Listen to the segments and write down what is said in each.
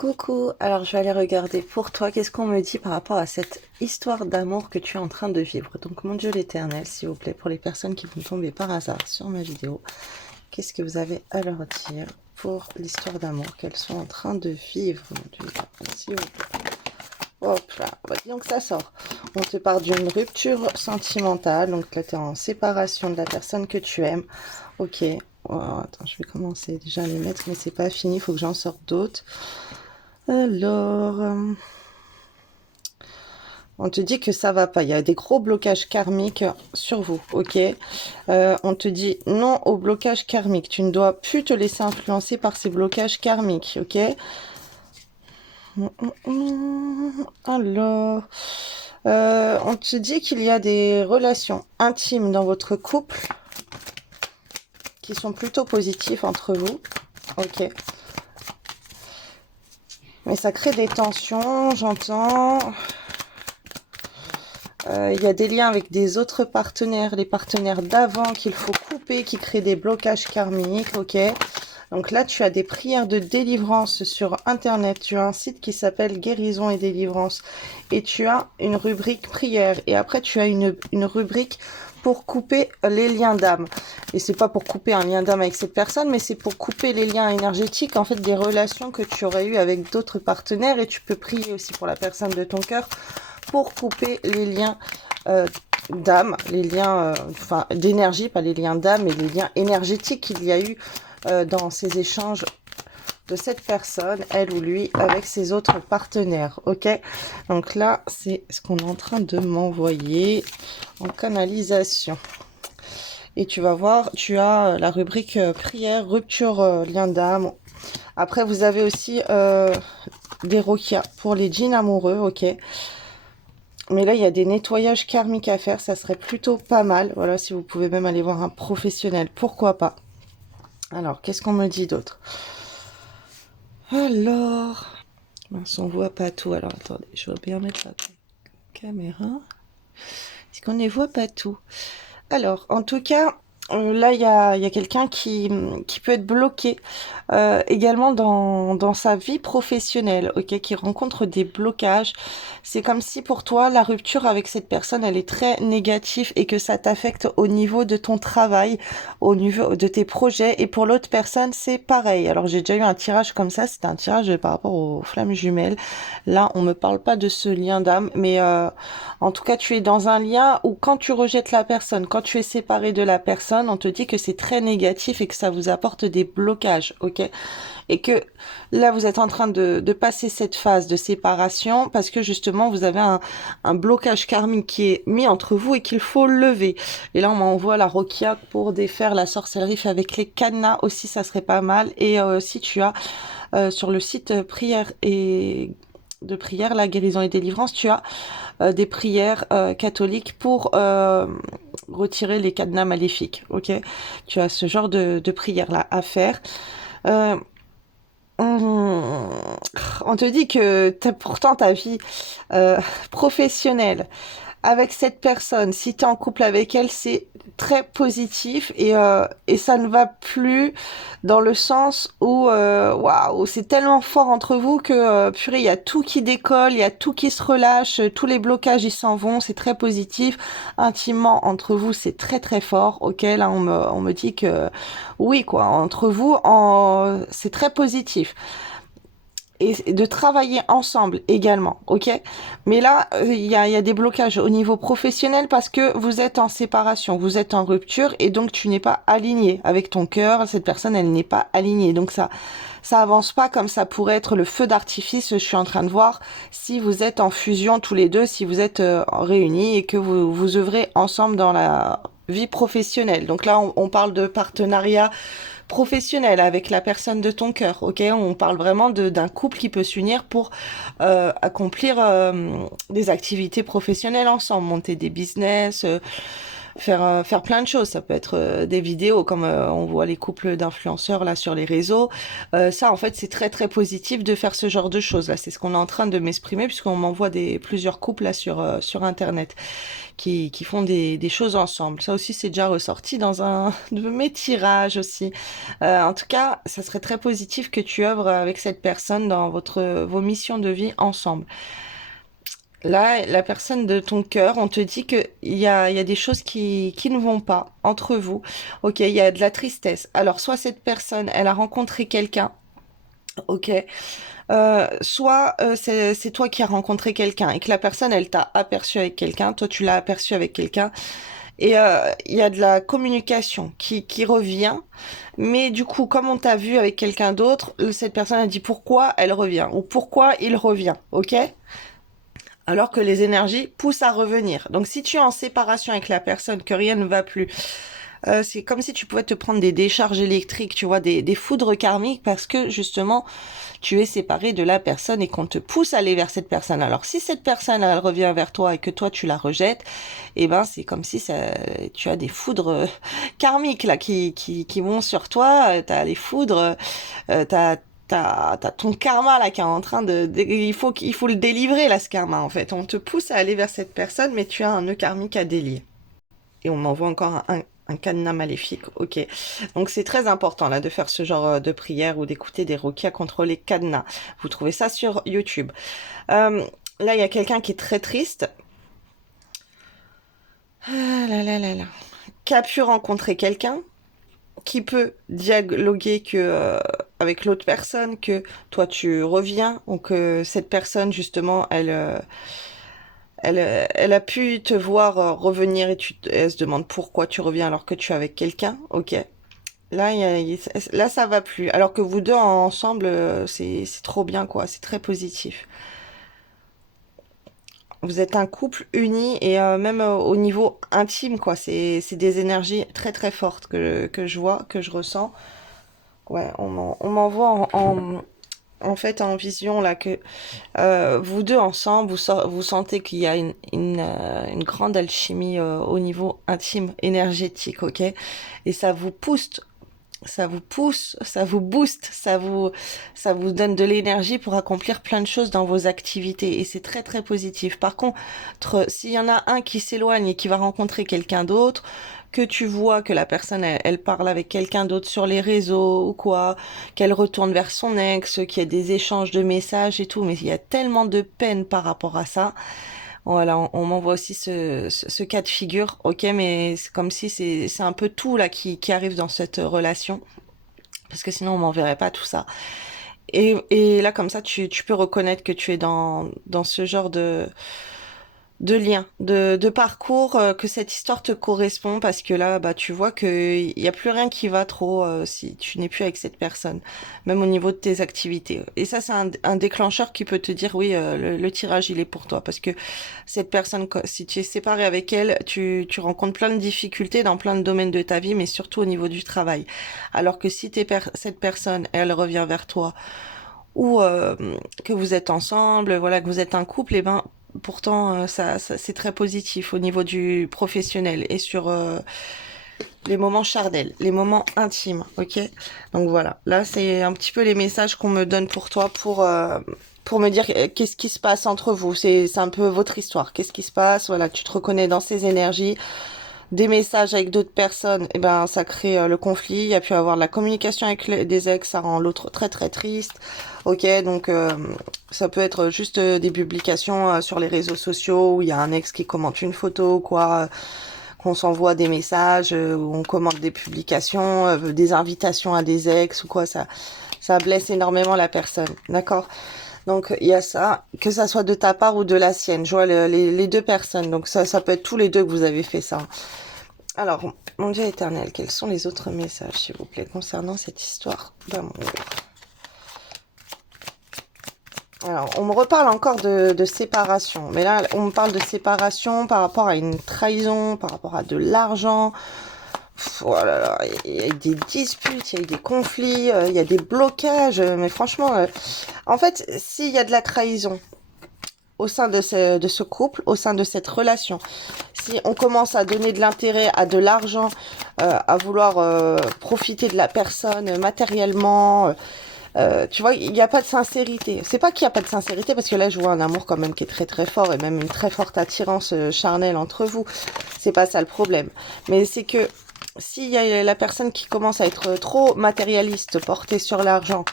Coucou, alors je vais aller regarder pour toi qu'est-ce qu'on me dit par rapport à cette histoire d'amour que tu es en train de vivre. Donc mon Dieu l'Éternel, s'il vous plaît, pour les personnes qui vont tomber par hasard sur ma vidéo, qu'est-ce que vous avez à leur dire pour l'histoire d'amour qu'elles sont en train de vivre, mon Dieu, s'il vous plaît. Hop là, disons que ça sort. On te parle d'une rupture sentimentale, donc là tu es en séparation de la personne que tu aimes. Ok, oh, attends, je vais commencer déjà à les mettre, mais c'est pas fini, il faut que j'en sorte d'autres. Alors, on te dit que ça va pas. Il y a des gros blocages karmiques sur vous, ok. On te dit non au blocage karmique. Tu ne dois plus te laisser influencer par ces blocages karmiques, ok. Alors, on te dit qu'il y a des relations intimes dans votre couple qui sont plutôt positives entre vous, ok. Mais ça crée des tensions, j'entends. Il y a des liens avec des autres partenaires, les partenaires d'avant qu'il faut couper, qui créent des blocages karmiques, ok. Donc là, tu as des prières de délivrance sur Internet. Tu as un site qui s'appelle Guérison et Délivrance. Et tu as une rubrique prière. Et après, tu as une rubrique pour couper les liens d'âme. Et c'est pas pour couper un lien d'âme avec cette personne, mais c'est pour couper les liens énergétiques, en fait, des relations que tu aurais eues avec d'autres partenaires. Et tu peux prier aussi pour la personne de ton cœur pour couper les liens d'âme, les liens enfin d'énergie, pas les liens d'âme, mais les liens énergétiques qu'il y a eu dans ces échanges de cette personne, elle ou lui, avec ses autres partenaires, ok. Donc là, c'est ce qu'on est en train de m'envoyer en canalisation. Et tu vas voir, tu as la rubrique prière, rupture, lien d'âme. Après, vous avez aussi des rokias pour les djinns amoureux, ok. Mais là, il y a des nettoyages karmiques à faire, ça serait plutôt pas mal. Voilà, si vous pouvez même aller voir un professionnel, pourquoi pas. Alors, qu'est-ce qu'on me dit d'autre? Alors, mince, on voit pas tout. Alors, attendez, je vais bien mettre la caméra. Est-ce qu'on ne voit pas tout? Alors, en tout cas, là, il y a quelqu'un qui peut être bloqué également dans sa vie professionnelle, ok, qui rencontre des blocages. C'est comme si pour toi, la rupture avec cette personne, elle est très négative et que ça t'affecte au niveau de ton travail, au niveau de tes projets. Et pour l'autre personne, c'est pareil. Alors, j'ai déjà eu un tirage comme ça. C'était un tirage par rapport aux flammes jumelles. Là, on me parle pas de ce lien d'âme, mais en tout cas, tu es dans un lien où quand tu rejettes la personne, quand tu es séparé de la personne, on te dit que c'est très négatif et que ça vous apporte des blocages, ok? Et que là, vous êtes en train de passer cette phase de séparation parce que justement, vous avez un blocage karmique qui est mis entre vous et qu'il faut lever. Et là, on m'envoie la Rokia pour défaire la sorcellerie fait avec les cadenas aussi, ça serait pas mal. Et si tu as sur le site prière et de prière, la guérison et délivrance, tu as des prières catholiques pour retirer les cadenas maléfiques, ok. Tu as ce genre de prières-là à faire. Euh, on te dit que pourtant ta vie professionnelle avec cette personne, si tu es en couple avec elle, c'est très positif et ça ne va plus dans le sens où waouh, c'est tellement fort entre vous que purée, il y a tout qui décolle, il y a tout qui se relâche, tous les blocages ils s'en vont, c'est très positif. Intimement entre vous, c'est très très fort. OK, là on me dit que oui quoi, entre vous c'est très positif et de travailler ensemble également, ok. Mais là, il y a des blocages au niveau professionnel parce que vous êtes en séparation, vous êtes en rupture et donc tu n'es pas aligné avec ton cœur. Cette personne, elle n'est pas alignée, donc ça avance pas comme ça pourrait être le feu d'artifice. Je suis en train de voir si vous êtes en fusion tous les deux, si vous êtes réunis et que vous œuvrez ensemble dans la vie professionnelle. Donc là, on parle de partenariat professionnel avec la personne de ton cœur, ok. On parle vraiment d'un couple qui peut s'unir pour accomplir des activités professionnelles ensemble, monter des business, faire plein de choses. Ça peut être des vidéos, comme on voit les couples d'influenceurs là sur les réseaux. Ça, en fait, c'est très très positif de faire ce genre de choses là. C'est ce qu'on est en train de m'exprimer puisqu'on m'envoie plusieurs couples là sur Internet qui font des choses ensemble. Ça aussi, c'est déjà ressorti dans un de mes tirages aussi. En tout cas, ça serait très positif que tu œuvres avec cette personne dans vos missions de vie ensemble. Là, la personne de ton cœur, on te dit que il y a des choses qui ne vont pas entre vous. Ok, il y a de la tristesse. Alors, soit cette personne, elle a rencontré quelqu'un, ok, soit c'est toi qui as rencontré quelqu'un et que la personne, elle t'a aperçu avec quelqu'un, toi tu l'as aperçu avec quelqu'un, et il y a de la communication qui revient, mais du coup, comme on t'a vu avec quelqu'un d'autre, cette personne a dit pourquoi elle revient ou pourquoi il revient, ok? Alors que les énergies poussent à revenir. Donc si tu es en séparation avec la personne, que rien ne va plus, c'est comme si tu pouvais te prendre des décharges électriques, tu vois, des foudres karmiques, parce que justement, tu es séparé de la personne et qu'on te pousse à aller vers cette personne. Alors si cette personne, elle revient vers toi et que toi, tu la rejettes, eh ben c'est comme si tu as des foudres karmiques là qui vont sur toi, t'as les foudres, t'as ton karma là qui est en train il faut le délivrer là, ce karma en fait. On te pousse à aller vers cette personne, mais tu as un nœud karmique à délier. Et on m'envoie encore un cadenas maléfique. Ok. Donc c'est très important là de faire ce genre de prière ou d'écouter des requis contre les cadenas. Vous trouvez ça sur YouTube. Là, il y a quelqu'un qui est très triste. Ah là là là là. Qui a pu rencontrer quelqu'un qui peut dialoguer avec l'autre personne, que toi tu reviens, ou que cette personne justement elle a pu te voir revenir et elle se demande pourquoi tu reviens alors que tu es avec quelqu'un. Ok. Là, là, ça va plus. Alors que vous deux ensemble, c'est trop bien, quoi. C'est très positif. Vous êtes un couple uni et même au niveau intime, quoi. C'est des énergies très très fortes que je vois, que je ressens. Ouais, on m'envoie en fait en vision là que vous deux ensemble, vous sentez qu'il y a une grande alchimie au niveau intime, énergétique, ok? Et ça vous booste, ça vous donne de l'énergie pour accomplir plein de choses dans vos activités et c'est très très positif. Par contre, s'il y en a un qui s'éloigne et qui va rencontrer quelqu'un d'autre, que tu vois que la personne elle parle avec quelqu'un d'autre sur les réseaux ou quoi, qu'elle retourne vers son ex, qu'il y a des échanges de messages et tout, mais il y a tellement de peine par rapport à ça. Voilà, on m'envoie aussi ce cas de figure, ok, mais c'est comme si c'est un peu tout là qui arrive dans cette relation, parce que sinon on m'enverrait pas tout ça. Et là, comme ça, tu peux reconnaître que tu es dans ce genre de lien, de parcours, que cette histoire te correspond parce que là, bah, tu vois que il y a plus rien qui va trop si tu n'es plus avec cette personne, même au niveau de tes activités. Et ça, c'est un déclencheur qui peut te dire oui, le tirage il est pour toi parce que cette personne, si tu es séparé avec elle, tu rencontres plein de difficultés dans plein de domaines de ta vie, mais surtout au niveau du travail. Alors que si cette personne, elle revient vers toi ou que vous êtes ensemble, voilà, que vous êtes un couple, et ben pourtant ça c'est très positif au niveau du professionnel et sur les moments charnels, les moments intimes, ok? Donc voilà, là c'est un petit peu les messages qu'on me donne pour toi pour me dire qu'est-ce qui se passe entre vous. C'est un peu votre histoire. Qu'est-ce qui se passe? Voilà, tu te reconnais dans ces énergies. Des messages avec d'autres personnes, et ben ça crée le conflit. Il y a pu avoir de la communication avec des ex, ça rend l'autre très très triste. Ok, donc ça peut être juste des publications sur les réseaux sociaux où il y a un ex qui commente une photo ou quoi, qu'on s'envoie des messages, où on commente des publications, des invitations à des ex ou quoi. Ça blesse énormément la personne, d'accord? Donc il y a ça, que ça soit de ta part ou de la sienne. Je vois les deux personnes, donc ça peut être tous les deux que vous avez fait ça. Alors, mon Dieu éternel, quels sont les autres messages, s'il vous plaît, concernant cette histoire d'amour? Alors, on me reparle encore de séparation, mais là, on me parle de séparation par rapport à une trahison, par rapport à de l'argent. Oh là là, il y a eu des disputes, il y a eu des conflits, il y a des blocages, mais franchement, en fait, s'il y a de la trahison au sein de ce couple, au sein de cette relation, si on commence à donner de l'intérêt à de l'argent, à vouloir profiter de la personne matériellement, tu vois, il n'y a pas de sincérité. C'est pas qu'il n'y a pas de sincérité, parce que là, je vois un amour quand même qui est très très fort, et même une très forte attirance charnelle entre vous. C'est pas ça le problème. Mais c'est que s'il y a la personne qui commence à être trop matérialiste, portée sur l'argent,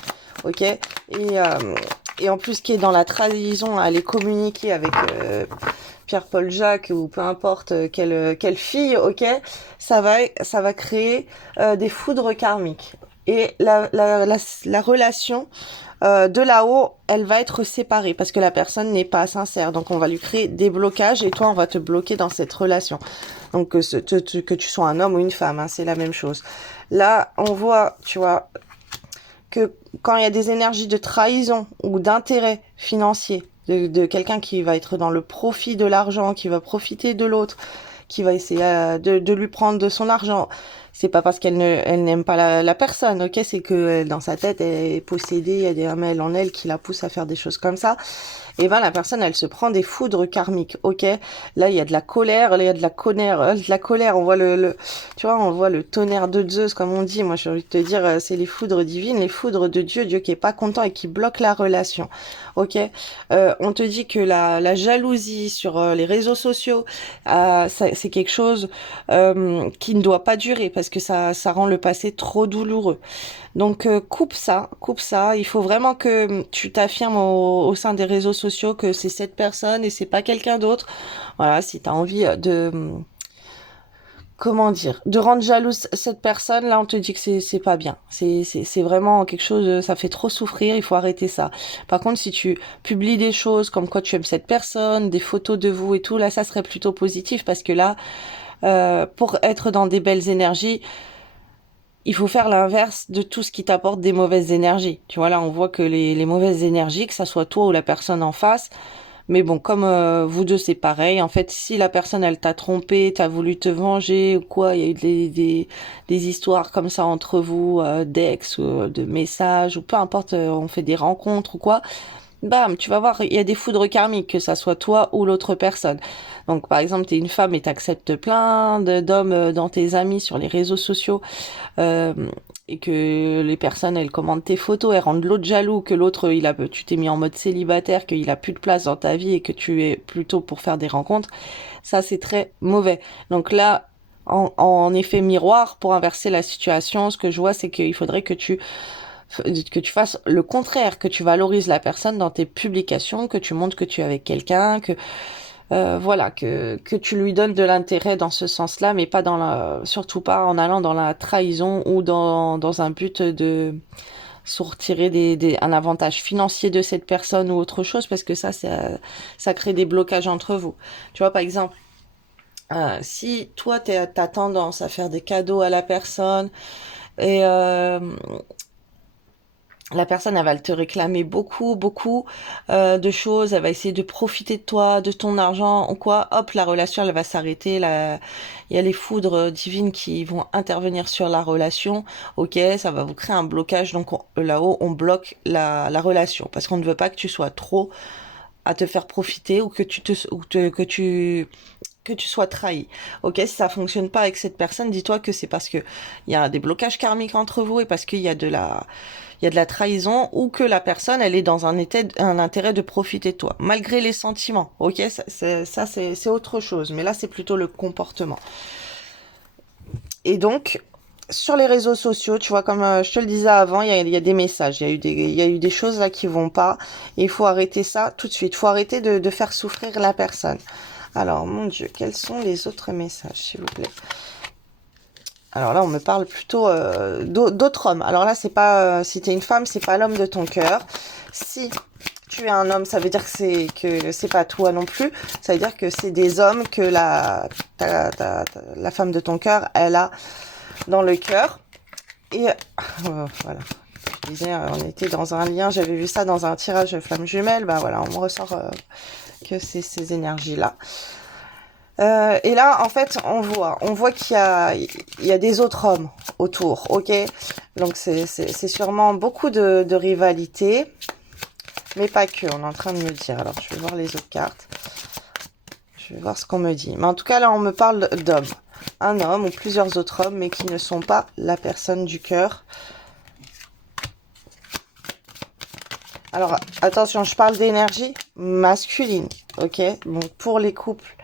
ok, et en plus qui est dans la trahison, à aller communiquer avec Pierre-Paul Jacques ou peu importe quelle fille, ok, ça va créer des foudres karmiques. Et la relation de là-haut, elle va être séparée parce que la personne n'est pas sincère. Donc on va lui créer des blocages et toi on va te bloquer dans cette relation. Donc que tu sois un homme ou une femme, hein, c'est la même chose. Là, on voit, tu vois, que quand il y a des énergies de trahison ou d'intérêt financier, de quelqu'un qui va être dans le profit de l'argent, qui va profiter de l'autre, qui va essayer de lui prendre de son argent, c'est pas parce elle n'aime pas la personne, ok, c'est que dans sa tête elle est possédée, il y a des remèdes en elle qui la poussent à faire des choses comme ça. Et ben la personne elle se prend des foudres karmiques, ok. Là il y a de la colère, là il y a de la colère. On voit tu vois, on voit le tonnerre de Zeus comme on dit. Moi j'ai envie de te dire, c'est les foudres divines, les foudres de Dieu, Dieu qui est pas content et qui bloque la relation, ok. On te dit que la jalousie sur les réseaux sociaux, c'est quelque chose qui ne doit pas durer parce que ça rend le passé trop douloureux. Donc coupe ça. Il faut vraiment que tu t'affirmes au sein des réseaux sociaux que c'est cette personne et c'est pas quelqu'un d'autre. Voilà, si tu as envie comment dire, de rendre jalouse cette personne, là on te dit que c'est pas bien. C'est vraiment quelque chose, ça fait trop souffrir, il faut arrêter ça. Par contre, si tu publies des choses comme quoi tu aimes cette personne, des photos de vous et tout, là ça serait plutôt positif parce que là, pour être dans des belles énergies, il faut faire l'inverse de tout ce qui t'apporte des mauvaises énergies. Tu vois, là, on voit que les mauvaises énergies, que ça soit toi ou la personne en face, mais bon, comme vous deux, c'est pareil. En fait, si la personne, elle t'a trompé, t'as voulu te venger ou quoi, il y a eu des histoires comme ça entre vous, d'ex ou de messages, ou peu importe, on fait des rencontres ou quoi, bam, tu vas voir, il y a des foudres karmiques, que ça soit toi ou l'autre personne. Donc, par exemple, t'es une femme et t'acceptes plein d'hommes dans tes amis sur les réseaux sociaux, euh, et que les personnes, elles commentent tes photos, elles rendent l'autre jaloux, que l'autre, tu t'es mis en mode célibataire, qu'il a plus de place dans ta vie et que tu es plutôt pour faire des rencontres. Ça, c'est très mauvais. Donc là, en effet miroir, pour inverser la situation, ce que je vois, c'est qu'il faudrait que tu fasses le contraire, que tu valorises la personne dans tes publications, que tu montres que tu es avec quelqu'un, que voilà, que tu lui donnes de l'intérêt dans ce sens-là, mais pas surtout pas en allant dans la trahison ou dans un but de soutirer un avantage financier de cette personne ou autre chose, parce que ça crée des blocages entre vous. Tu vois, par exemple, si toi t'as tendance à faire des cadeaux à la personne et la personne, elle va te réclamer beaucoup de choses. Elle va essayer de profiter de toi, de ton argent ou quoi. Hop, la relation, elle va s'arrêter. Là, il y a les foudres divines qui vont intervenir sur la relation. Ok, ça va vous créer un blocage. Donc là-haut, on bloque la relation parce qu'on ne veut pas que tu sois trop à te faire profiter ou que tu sois trahi. Ok, si ça fonctionne pas avec cette personne, dis-toi que c'est parce que il y a des blocages karmiques entre vous et parce qu'il y a de la trahison ou que la personne, elle est dans un intérêt de profiter de toi, malgré les sentiments. Ok, c'est autre chose, mais là, c'est plutôt le comportement. Et donc, sur les réseaux sociaux, tu vois, comme je te le disais avant, il y a des messages, il y a eu des choses là qui vont pas, et il faut arrêter ça tout de suite. Il faut arrêter de faire souffrir la personne. Alors, mon Dieu, quels sont les autres messages, s'il vous plaît? Alors là, on me parle plutôt d'autres hommes. Alors là, c'est pas si t'es une femme, c'est pas l'homme de ton cœur. Si tu es un homme, ça veut dire que c'est pas toi non plus. Ça veut dire que c'est des hommes que la femme de ton cœur, elle a dans le cœur. Et voilà. Je disais, on était dans un lien, j'avais vu ça dans un tirage flamme jumelle. Ben voilà, on me ressort que c'est ces énergies-là. Et là, en fait, on voit qu'il y a des autres hommes autour, ok? Donc c'est sûrement beaucoup de rivalité, mais pas que. On est en train de me le dire. Alors, je vais voir les autres cartes. Je Je vais voir ce qu'on me dit. Mais en tout cas, là, on me parle d'hommes. Un homme ou plusieurs autres hommes, mais qui ne sont pas la personne du cœur. Alors, attention, je parle d'énergie masculine, ok? Donc, pour les couples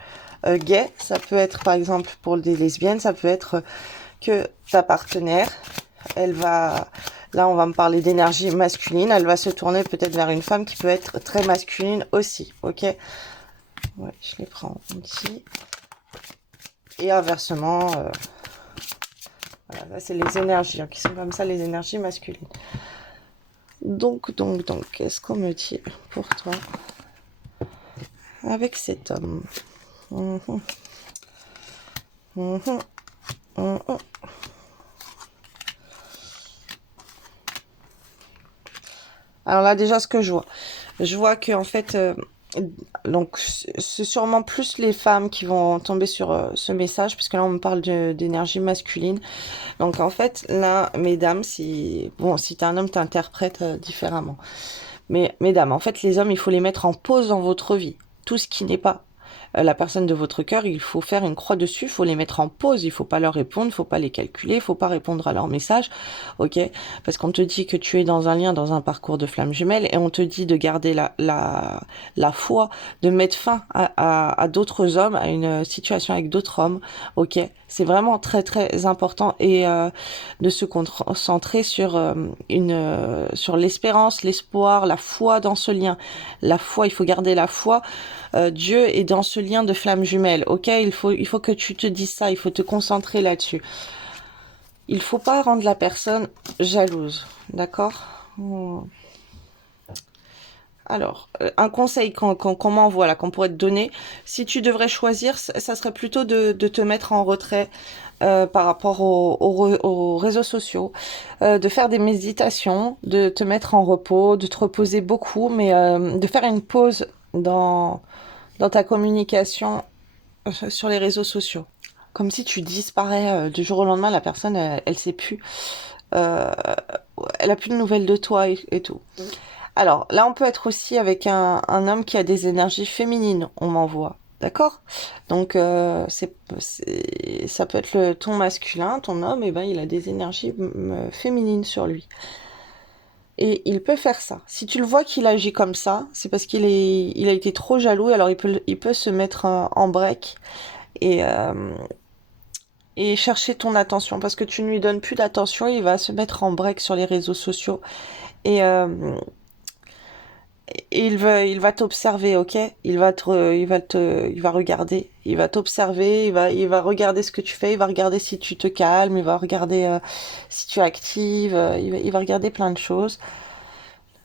gays, ça peut être, par exemple, pour des lesbiennes, ça peut être que ta partenaire, elle va... Là, on va me parler d'énergie masculine. Elle va se tourner peut-être vers une femme qui peut être très masculine aussi, ok? Ouais, je les prends ici. Et inversement, voilà, là, c'est les énergies qui sont comme ça, les énergies masculines. Donc, qu'est-ce qu'on me dit pour toi avec cet homme? Alors là, déjà, ce que je vois que en fait, donc c'est sûrement plus les femmes qui vont tomber sur ce message, puisque là, on me parle d'énergie masculine. Donc en fait, là, mesdames, si t'es un homme, t'interprètes différemment. Mais mesdames, en fait, les hommes, il faut les mettre en pause dans votre vie. Tout ce qui n'est pas la personne de votre cœur, il faut faire une croix dessus, il faut les mettre en pause, il faut pas leur répondre, il faut pas les calculer, il faut pas répondre à leurs messages, ok? Parce qu'on te dit que tu es dans un lien, dans un parcours de flamme jumelle, et on te dit de garder la foi, de mettre fin à d'autres hommes, à une situation avec d'autres hommes, ok? C'est vraiment très très important, et de se concentrer sur sur l'espérance, l'espoir, la foi dans ce lien. La foi, il faut garder la foi. Dieu est dans ce lien de flamme jumelle, ok? Il faut que tu te dises ça, il faut te concentrer là-dessus. Il faut pas rendre la personne jalouse, d'accord? Alors, un conseil qu'on m'envoie là, qu'on pourrait te donner, si tu devrais choisir, ça serait plutôt de te mettre en retrait par rapport aux réseaux sociaux, de faire des méditations, de te mettre en repos, de te reposer beaucoup, mais de faire une pause dans ta communication sur les réseaux sociaux. Comme si tu disparais du jour au lendemain, la personne, elle sait plus, euh, elle a plus de nouvelles de toi et tout. Alors, là, on peut être aussi avec un homme qui a des énergies féminines, on m'envoie. D'accord? Donc, ça peut être ton masculin, ton homme, et ben, il a des énergies féminines sur lui. Et il peut faire ça. Si tu le vois qu'il agit comme ça, c'est parce il a été trop jaloux, alors il peut se mettre en break et, euh, et chercher ton attention. Parce que tu ne lui donnes plus d'attention, il va se mettre en break sur les réseaux sociaux. Et, il va t'observer, ok? Il va regarder, il va t'observer, il va regarder ce que tu fais, il va regarder si tu te calmes, il va regarder si tu actives, il va regarder plein de choses.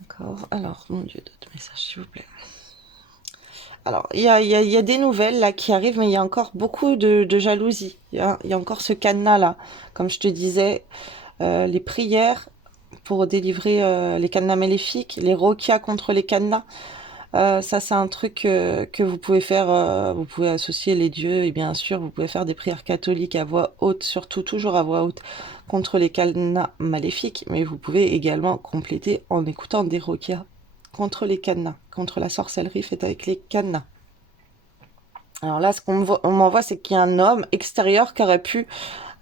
D'accord. Alors, mon Dieu, d'autres messages, s'il vous plaît. Alors, il y a des nouvelles là qui arrivent, mais il y a encore beaucoup de jalousie. Il y a encore ce cadenas là. Comme je te disais, les prières pour délivrer les cadenas maléfiques, les roquias contre les cadenas. Ça, c'est un truc que vous pouvez faire. Vous pouvez associer les dieux et bien sûr, vous pouvez faire des prières catholiques à voix haute, surtout toujours à voix haute, contre les cadenas maléfiques. Mais vous pouvez également compléter en écoutant des roquias contre les cadenas, contre la sorcellerie faite avec les cadenas. Alors là, ce on m'envoie, c'est qu'il y a un homme extérieur qui aurait pu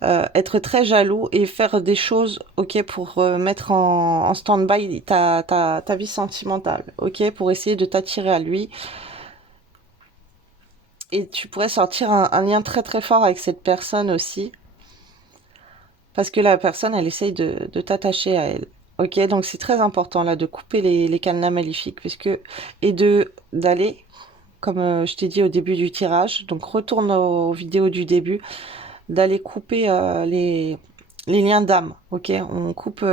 être très jaloux et faire des choses, ok, pour mettre en stand-by ta vie sentimentale, ok, pour essayer de t'attirer à lui. Et tu pourrais sortir un lien très très fort avec cette personne aussi, parce que la personne, elle essaye de t'attacher à elle. Ok, donc c'est très important là de couper les cadenas maléfiques, puisque et d'aller, comme je t'ai dit au début du tirage, donc retourne aux vidéos du début, d'aller couper les liens d'âme, ok? On coupe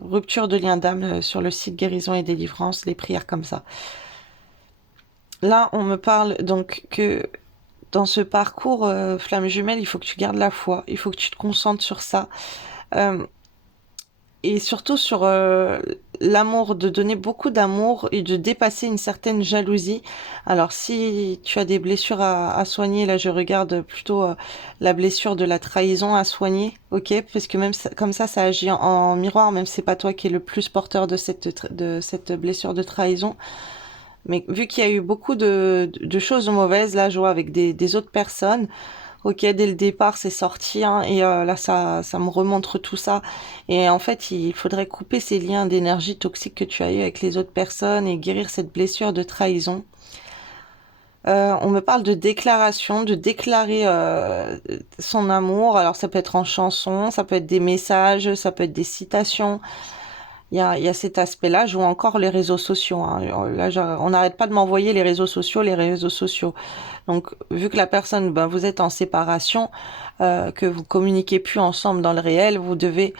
rupture de liens d'âme sur le site Guérison et Délivrance, les prières comme ça. Là, on me parle donc que dans ce parcours flamme jumelle, il faut que tu gardes la foi, il faut que tu te concentres sur ça. Euh, et surtout sur l'amour, de donner beaucoup d'amour et de dépasser une certaine jalousie. Alors si tu as des blessures à soigner, là je regarde plutôt la blessure de la trahison à soigner, ok? Parce que même comme ça agit en miroir, même si c'est pas toi qui es le plus porteur de cette blessure de trahison. Mais vu qu'il y a eu beaucoup de choses mauvaises, là, je vois avec des autres personnes, ok, dès le départ, c'est sorti, hein, et là, ça me remontre tout ça. Et en fait, il faudrait couper ces liens d'énergie toxique que tu as eu avec les autres personnes et guérir cette blessure de trahison. On me parle de déclaration, de déclarer son amour. Alors, ça peut être en chanson, ça peut être des messages, ça peut être des citations. Il y a cet aspect-là, je vois encore les réseaux sociaux, hein. Là, on n'arrête pas de m'envoyer les réseaux sociaux, les réseaux sociaux. Donc, vu que la personne, ben, vous êtes en séparation, que vous communiquez plus ensemble dans le réel, vous devez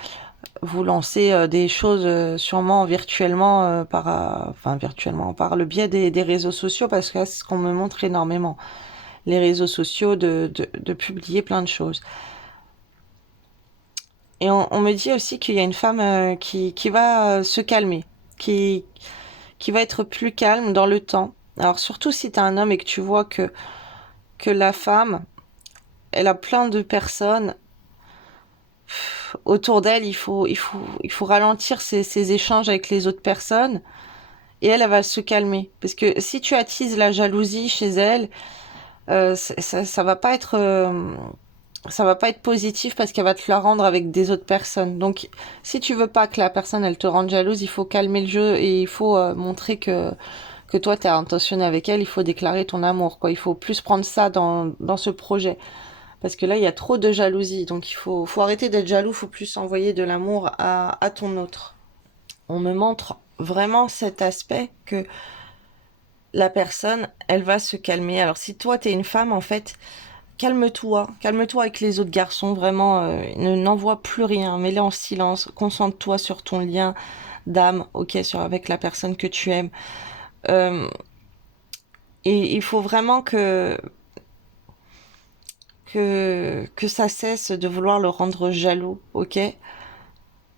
vous lancer des choses sûrement virtuellement, enfin virtuellement, par le biais des réseaux sociaux, parce que c'est ce qu'on me montre énormément. Les réseaux sociaux, de publier plein de choses. Et on me dit aussi qu'il y a une femme qui va se calmer, qui, qui va être plus calme dans le temps. Alors surtout si tu es un homme et que tu vois que la femme, elle a plein de personnes autour d'elle, il faut ralentir ces échanges avec les autres personnes et elle va se calmer. Parce que si tu attises la jalousie chez elle, ça va pas être... ça va pas être positif parce qu'elle va te la rendre avec des autres personnes. Donc, si tu veux pas que la personne elle te rende jalouse, il faut calmer le jeu et il faut montrer que toi t'es intentionné avec elle. Il faut déclarer ton amour, quoi. Il faut plus prendre ça dans ce projet parce que là il y a trop de jalousie. Donc faut arrêter d'être jaloux. Faut plus envoyer de l'amour à ton autre. On me montre vraiment cet aspect que la personne elle va se calmer. Alors si toi t'es une femme en fait, calme-toi avec les autres garçons, vraiment, n'envoie plus rien, mets-les en silence, concentre-toi sur ton lien d'âme, ok, avec la personne que tu aimes. Euh, et il faut vraiment que ça cesse de vouloir le rendre jaloux, ok?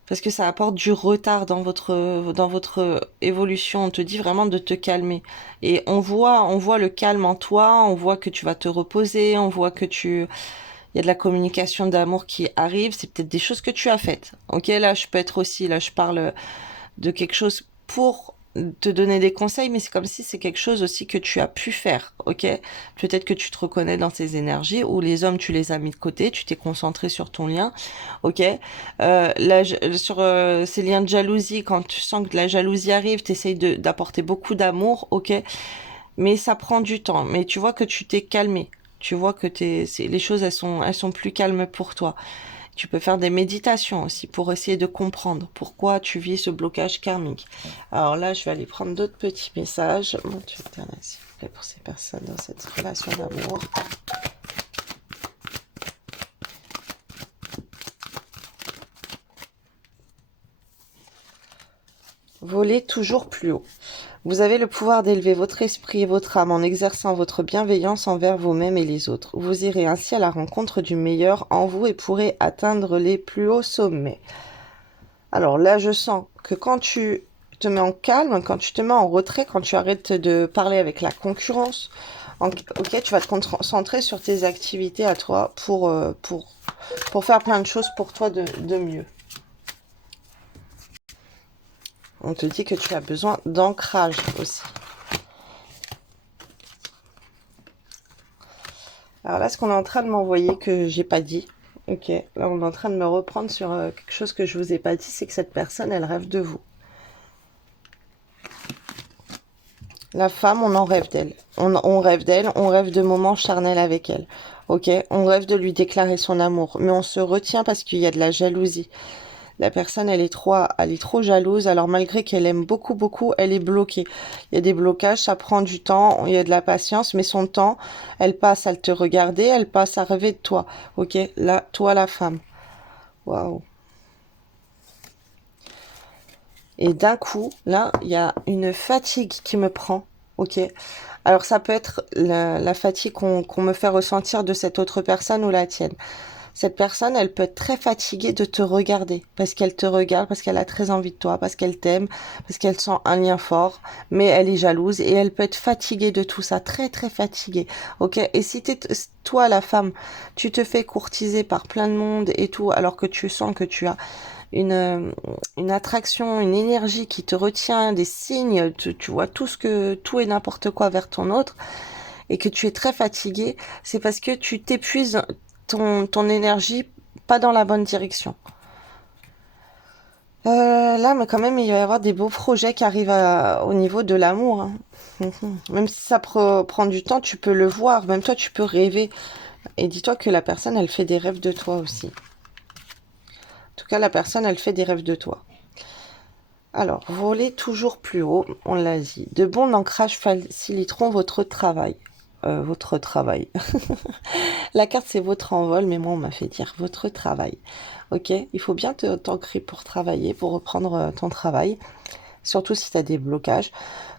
Parce que ça apporte du retard dans votre évolution. On te dit vraiment de te calmer. Et on voit le calme en toi, on voit que tu vas te reposer, on voit que il y a de la communication d'amour qui arrive, c'est peut-être des choses que tu as faites. Ok, là, je peux être aussi, là, je parle de quelque chose pour te donner des conseils, mais c'est comme si c'est quelque chose aussi que tu as pu faire, ok? Peut-être que tu te reconnais dans ces énergies, ou les hommes, tu les as mis de côté, tu t'es concentré sur ton lien, ok? Là, sur ces liens de jalousie, quand tu sens que la jalousie arrive, tu essayes d'apporter beaucoup d'amour, ok? Mais ça prend du temps. Mais tu vois que tu t'es calmé. Tu vois que les choses, elles sont plus calmes pour toi. Tu peux faire des méditations aussi pour essayer de comprendre pourquoi tu vis ce blocage karmique. Alors là, je vais aller prendre d'autres petits messages. Mon Dieu éternel, s'il vous plaît, pour ces personnes dans cette relation d'amour. Volez toujours plus haut. Vous avez le pouvoir d'élever votre esprit et votre âme en exerçant votre bienveillance envers vous-même et les autres. Vous irez ainsi à la rencontre du meilleur en vous et pourrez atteindre les plus hauts sommets. Alors là, je sens que quand tu te mets en calme, quand tu te mets en retrait, quand tu arrêtes de parler avec la concurrence, ok, tu vas te concentrer sur tes activités à toi pour faire plein de choses pour toi de mieux. On te dit que tu as besoin d'ancrage aussi. Alors là, ce qu'on est en train de m'envoyer que j'ai pas dit, ok, là on est en train de me reprendre sur quelque chose que je vous ai pas dit, c'est que cette personne, elle rêve de vous. La femme, on en rêve d'elle. On rêve d'elle, on rêve de moments charnels avec elle. Ok, on rêve de lui déclarer son amour, mais on se retient parce qu'il y a de la jalousie. La personne, elle est trop jalouse. Alors malgré qu'elle aime beaucoup, beaucoup, elle est bloquée. Il y a des blocages, ça prend du temps, il y a de la patience, mais son temps, elle passe à te regarder, elle passe à rêver de toi. Ok, là, toi la femme. Waouh. Et d'un coup, là, il y a une fatigue qui me prend. Ok. Alors ça peut être la fatigue qu'on me fait ressentir de cette autre personne ou la tienne. Cette personne, elle peut être très fatiguée de te regarder, parce qu'elle te regarde, parce qu'elle a très envie de toi, parce qu'elle t'aime, parce qu'elle sent un lien fort, mais elle est jalouse et elle peut être fatiguée de tout ça, très très fatiguée. Ok. Et si toi, la femme, tu te fais courtiser par plein de monde et tout, alors que tu sens que tu as une attraction, une énergie qui te retient, des signes, tu vois tout et n'importe quoi vers ton autre, et que tu es très fatigué, c'est parce que tu t'épuises ton énergie pas dans la bonne direction. Là, mais quand même, il va y avoir des beaux projets qui arrivent au niveau de l'amour, hein. Même si ça prend du temps, tu peux le voir. Même toi, tu peux rêver. Et dis-toi que la personne, elle fait des rêves de toi aussi. En tout cas, la personne, elle fait des rêves de toi. Alors, voler toujours plus haut, on l'a dit. De bons ancrages faciliteront votre travail. Votre travail. La carte, c'est votre envol, mais moi, on m'a fait dire votre travail. Ok, il faut bien t'ancrer pour travailler, pour reprendre ton travail, surtout si tu as des blocages.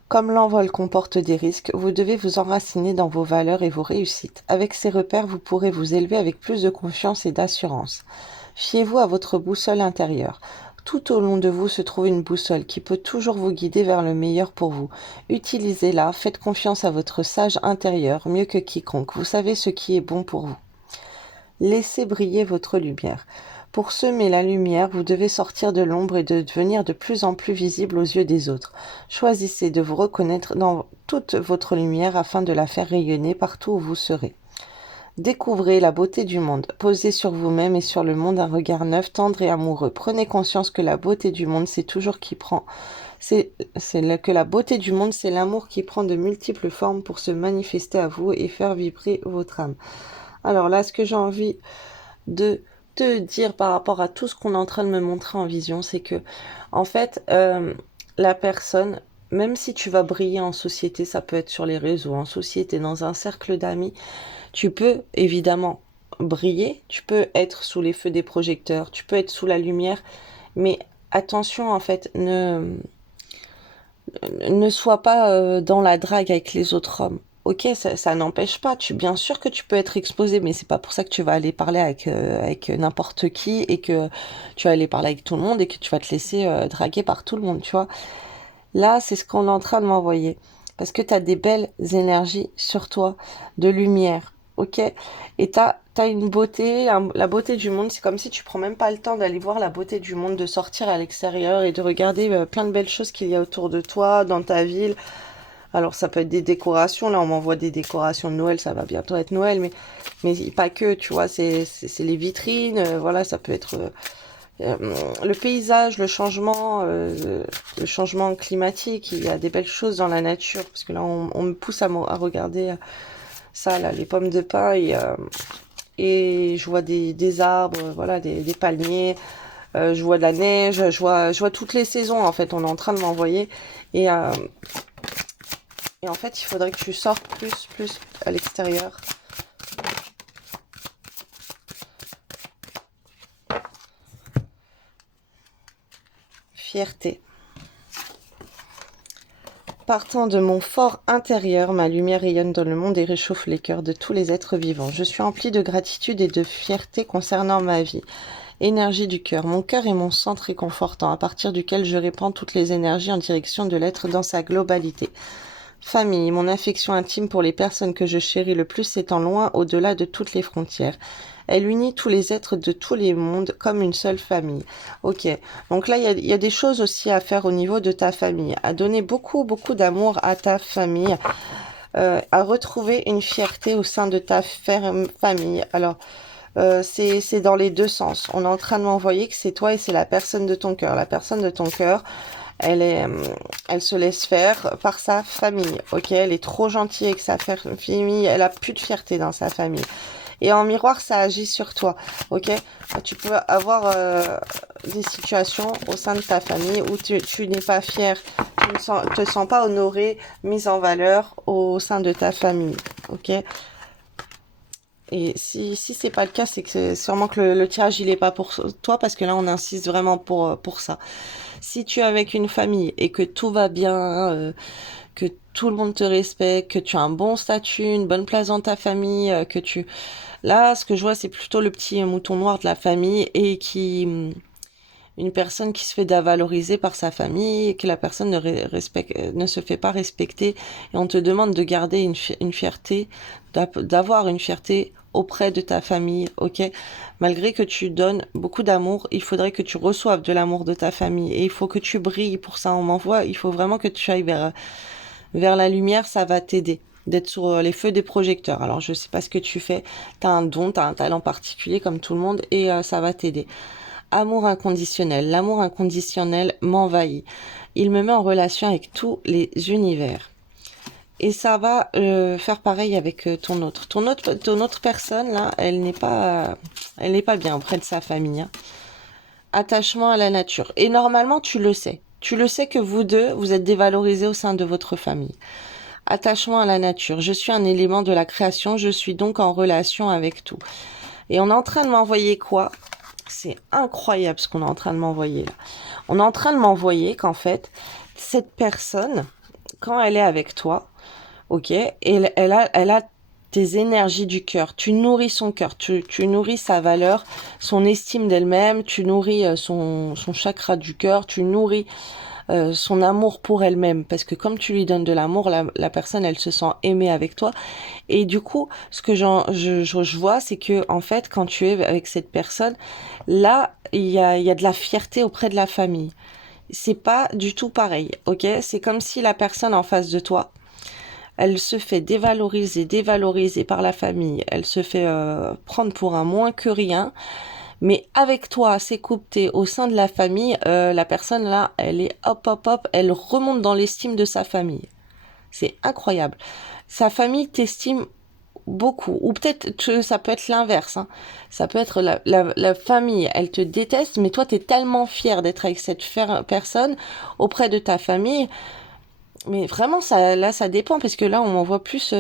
Comme l'envol comporte des risques, vous devez vous enraciner dans vos valeurs et vos réussites. Avec ces repères, vous pourrez vous élever avec plus de confiance et d'assurance. Fiez-vous à votre boussole intérieure. Tout au long de vous se trouve une boussole qui peut toujours vous guider vers le meilleur pour vous. Utilisez-la, faites confiance à votre sage intérieur, mieux que quiconque. Vous savez ce qui est bon pour vous. Laissez briller votre lumière. Pour semer la lumière, vous devez sortir de l'ombre et de devenir de plus en plus visible aux yeux des autres. Choisissez de vous reconnaître dans toute votre lumière afin de la faire rayonner partout où vous serez. Découvrez la beauté du monde. Posez sur vous-même et sur le monde un regard neuf, tendre et amoureux. Prenez conscience que la beauté du monde, c'est toujours qui prend. Que la beauté du monde, c'est l'amour qui prend de multiples formes pour se manifester à vous et faire vibrer votre âme. Alors là, ce que j'ai envie de te dire par rapport à tout ce qu'on est en train de me montrer en vision, c'est que, en fait, la personne, même si tu vas briller en société, ça peut être sur les réseaux, en société, dans un cercle d'amis, tu peux évidemment briller, tu peux être sous les feux des projecteurs, tu peux être sous la lumière, mais attention, en fait, ne sois pas dans la drague avec les autres hommes. Ok, ça n'empêche pas. Bien sûr que tu peux être exposé, mais c'est pas pour ça que tu vas aller parler avec n'importe qui et que tu vas aller parler avec tout le monde et que tu vas te laisser draguer par tout le monde, tu vois. Là, c'est ce qu'on est en train de m'envoyer. Parce que tu as des belles énergies sur toi, de lumière, ok? Et t'as une beauté, la beauté du monde, c'est comme si tu prends même pas le temps d'aller voir la beauté du monde, de sortir à l'extérieur et de regarder plein de belles choses qu'il y a autour de toi, dans ta ville. Alors ça peut être des décorations, là on m'envoie des décorations de Noël, ça va bientôt être Noël, mais pas que, tu vois, c'est les vitrines, voilà, ça peut être le paysage, le changement climatique, il y a des belles choses dans la nature, parce que là on me pousse à regarder ça, là, les pommes de pin, et je vois des arbres, voilà, des palmiers, je vois de la neige, je vois toutes les saisons, en fait, on est en train de m'envoyer, et, euh, et en fait, il faudrait que tu sortes plus à l'extérieur. Fierté. Partant de mon fort intérieur, ma lumière rayonne dans le monde et réchauffe les cœurs de tous les êtres vivants. Je suis emplie de gratitude et de fierté concernant ma vie. Énergie du cœur. Mon cœur est mon centre réconfortant, à partir duquel je répands toutes les énergies en direction de l'être dans sa globalité. Famille. Mon affection intime pour les personnes que je chéris le plus s'étend loin au-delà de toutes les frontières. Elle unit tous les êtres de tous les mondes comme une seule famille. Ok, donc là, il y a des choses aussi à faire au niveau de ta famille. À donner beaucoup d'amour à ta famille. À retrouver une fierté au sein de ta famille. Alors, c'est dans les deux sens. On est en train de m'envoyer que c'est toi et c'est la personne de ton cœur. La personne de ton cœur, elle se laisse faire par sa famille. Ok, elle est trop gentille avec sa famille. Elle a plus de fierté dans sa famille. Et en miroir, ça agit sur toi, ok? Tu peux avoir des situations au sein de ta famille où tu n'es pas fier, tu ne te sens pas honoré, mise en valeur au sein de ta famille, ok? Et si c'est pas le cas, c'est que c'est sûrement que le tirage, il est pas pour toi, parce que là, on insiste vraiment pour ça. Si tu es avec une famille et que tout va bien, que tout le monde te respecte, que tu as un bon statut, une bonne place dans ta famille, que tu... Là, ce que je vois, c'est plutôt le petit mouton noir de la famille et une personne qui se fait dévaloriser par sa famille et que la personne ne se fait pas respecter et on te demande de garder une fierté, d'avoir une fierté auprès de ta famille, ok? Malgré que tu donnes beaucoup d'amour, il faudrait que tu reçoives de l'amour de ta famille et il faut que tu brilles pour ça. On m'envoie, il faut vraiment que tu ailles vers la lumière, ça va t'aider d'être sur les feux des projecteurs. Alors je sais pas ce que tu fais, t'as un don, t'as un talent particulier comme tout le monde et ça va t'aider. Amour inconditionnel. L'amour inconditionnel m'envahit. Il me met en relation avec tous les univers. Et ça va faire pareil avec ton autre personne là, elle n'est pas bien auprès de sa famille, hein. Attachement à la nature. Et normalement, tu le sais. Tu le sais que vous deux, vous êtes dévalorisés au sein de votre famille. Attachement à la nature. Je suis un élément de la création. Je suis donc en relation avec tout. Et on est en train de m'envoyer quoi? C'est incroyable ce qu'on est en train de m'envoyer là. On est en train de m'envoyer qu'en fait, cette personne, quand elle est avec toi, ok, elle a tes énergies du cœur. Tu nourris son cœur, tu nourris sa valeur, son estime d'elle-même, tu nourris son chakra du cœur, tu nourris son amour pour elle-même. Parce que comme tu lui donnes de l'amour, la personne, elle se sent aimée avec toi. Et du coup, ce que je vois, c'est que en fait, quand tu es avec cette personne, là, il y a de la fierté auprès de la famille. C'est pas du tout pareil, ok? C'est comme si la personne en face de toi, elle se fait dévaloriser par la famille. Elle se fait prendre pour un moins que rien. Mais avec toi, c'est coopté au sein de la famille, la personne là, elle est hop hop hop, elle remonte dans l'estime de sa famille. C'est incroyable. Sa famille t'estime beaucoup. Ou peut-être que ça peut être l'inverse, hein. Ça peut être la famille, elle te déteste, mais toi, t'es tellement fier d'être avec cette personne auprès de ta famille. Mais vraiment, ça, là, ça dépend, parce que là, on m'envoie plus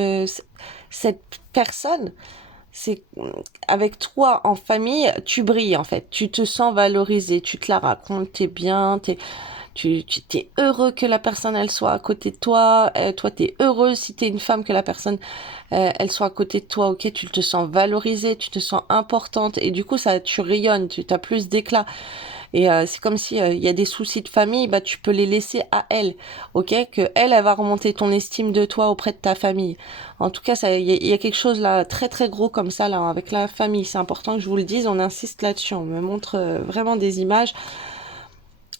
cette personne. C'est avec toi en famille, tu brilles en fait. Tu te sens valorisé, tu te la racontes, t'es bien, tu t'es heureux que la personne elle soit à côté de toi. Toi t'es heureux si t'es une femme que la personne elle soit à côté de toi. Ok, tu te sens valorisé, tu te sens importante et du coup ça tu rayonnes, tu as plus d'éclat. Et c'est comme si il y a des soucis de famille, bah tu peux les laisser à elle, ok? Que elle va remonter ton estime de toi auprès de ta famille. En tout cas, ça, il y a quelque chose là très très gros comme ça là avec la famille. C'est important que je vous le dise. On insiste là-dessus. On me montre vraiment des images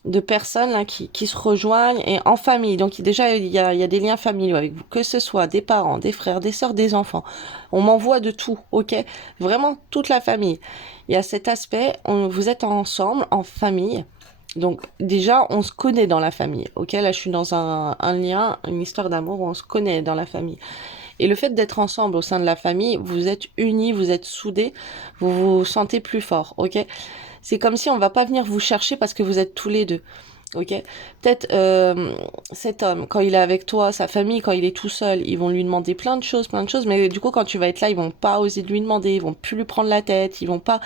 de personnes là, qui se rejoignent et en famille. Donc déjà, il y a des liens familiaux avec vous, que ce soit des parents, des frères, des sœurs, des enfants. On m'envoie de tout, ok? Vraiment toute la famille. Il y a cet aspect, vous êtes ensemble, en famille. Donc déjà, on se connaît dans la famille, ok? Là, je suis dans un lien, une histoire d'amour où on se connaît dans la famille. Et le fait d'être ensemble au sein de la famille, vous êtes unis, vous êtes soudés, vous vous sentez plus fort, ok? C'est comme si on va pas venir vous chercher parce que vous êtes tous les deux. Ok, peut-être cet homme, quand il est avec toi, sa famille, quand il est tout seul, ils vont lui demander plein de choses, mais du coup, quand tu vas être là, ils vont pas oser lui demander, ils vont plus lui prendre la tête, ils vont pas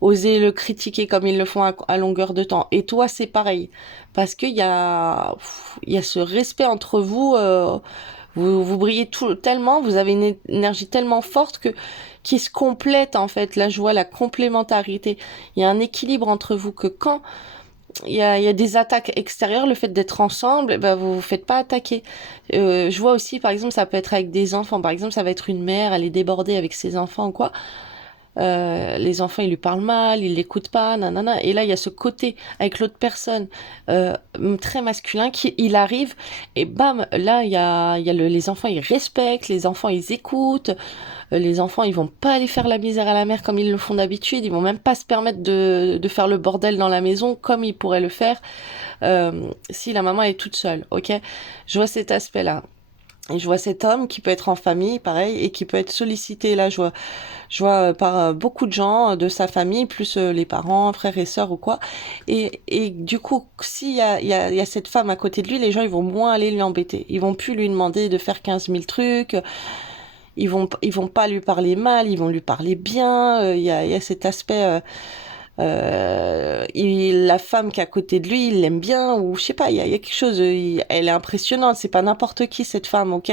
oser le critiquer comme ils le font à longueur de temps. Et toi, c'est pareil, parce il y a ce respect entre vous. Vous brillez tellement, vous avez une énergie tellement forte que qui se complète en fait. Là, je vois la complémentarité. Il y a un équilibre entre vous que quand il y a des attaques extérieures, le fait d'être ensemble, bah, vous vous faites pas attaquer. Je vois aussi, par exemple, ça peut être avec des enfants. Par exemple, ça va être une mère, elle est débordée avec ses enfants ou quoi. Les enfants, ils lui parlent mal, ils l'écoutent pas, nanana. Et là, il y a ce côté avec l'autre personne très masculin qui il arrive et bam, là, il y a les enfants, ils respectent, les enfants, ils écoutent. Les enfants, ils vont pas aller faire la misère à la mère comme ils le font d'habitude. Ils vont même pas se permettre de faire le bordel dans la maison comme ils pourraient le faire si la maman est toute seule. Ok, je vois cet aspect-là. Et je vois cet homme qui peut être en famille, pareil, et qui peut être sollicité. Là, je vois par beaucoup de gens de sa famille, plus les parents, frères et sœurs ou quoi. Et du coup, il y a cette femme à côté de lui, les gens, ils vont moins aller lui embêter. Ils vont plus lui demander de faire 15 000 trucs. Ils vont pas lui parler mal, ils vont lui parler bien. Il y a cet aspect. La femme qui est à côté de lui, il l'aime bien ou je sais pas. Il y a quelque chose. Elle est impressionnante. C'est pas n'importe qui cette femme, ok.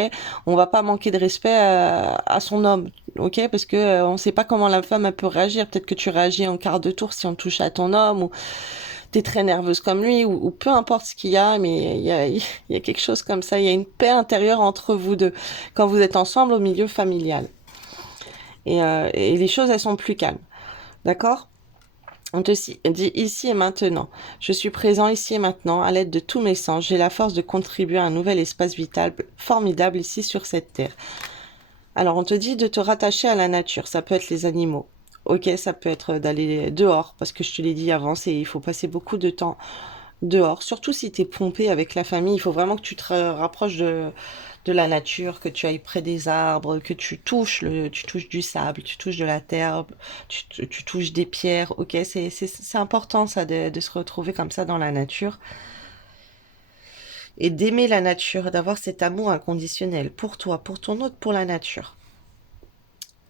On va pas manquer de respect à son homme, ok, parce que on sait pas comment la femme elle peut réagir. Peut-être que tu réagis en quart de tour si on touche à ton homme ou t'es très nerveuse comme lui ou peu importe ce qu'il y a, mais il y a quelque chose comme ça. Il y a une paix intérieure entre vous deux quand vous êtes ensemble au milieu familial. et les choses, elles sont plus calmes. D'accord? On te dit ici et maintenant. Je suis présent ici et maintenant, à l'aide de tous mes sens. J'ai la force de contribuer à un nouvel espace vital formidable ici sur cette terre. Alors, on te dit de te rattacher à la nature. Ça peut être les animaux. Ok, ça peut être d'aller dehors, parce que je te l'ai dit avant, il faut passer beaucoup de temps dehors. Surtout si tu es pompé avec la famille, il faut vraiment que tu te rapproches de la nature, que tu ailles près des arbres, que tu touches du sable, tu touches de la terre, tu touches des pierres. Ok, c'est important ça de se retrouver comme ça dans la nature et d'aimer la nature, d'avoir cet amour inconditionnel pour toi, pour ton autre, pour la nature.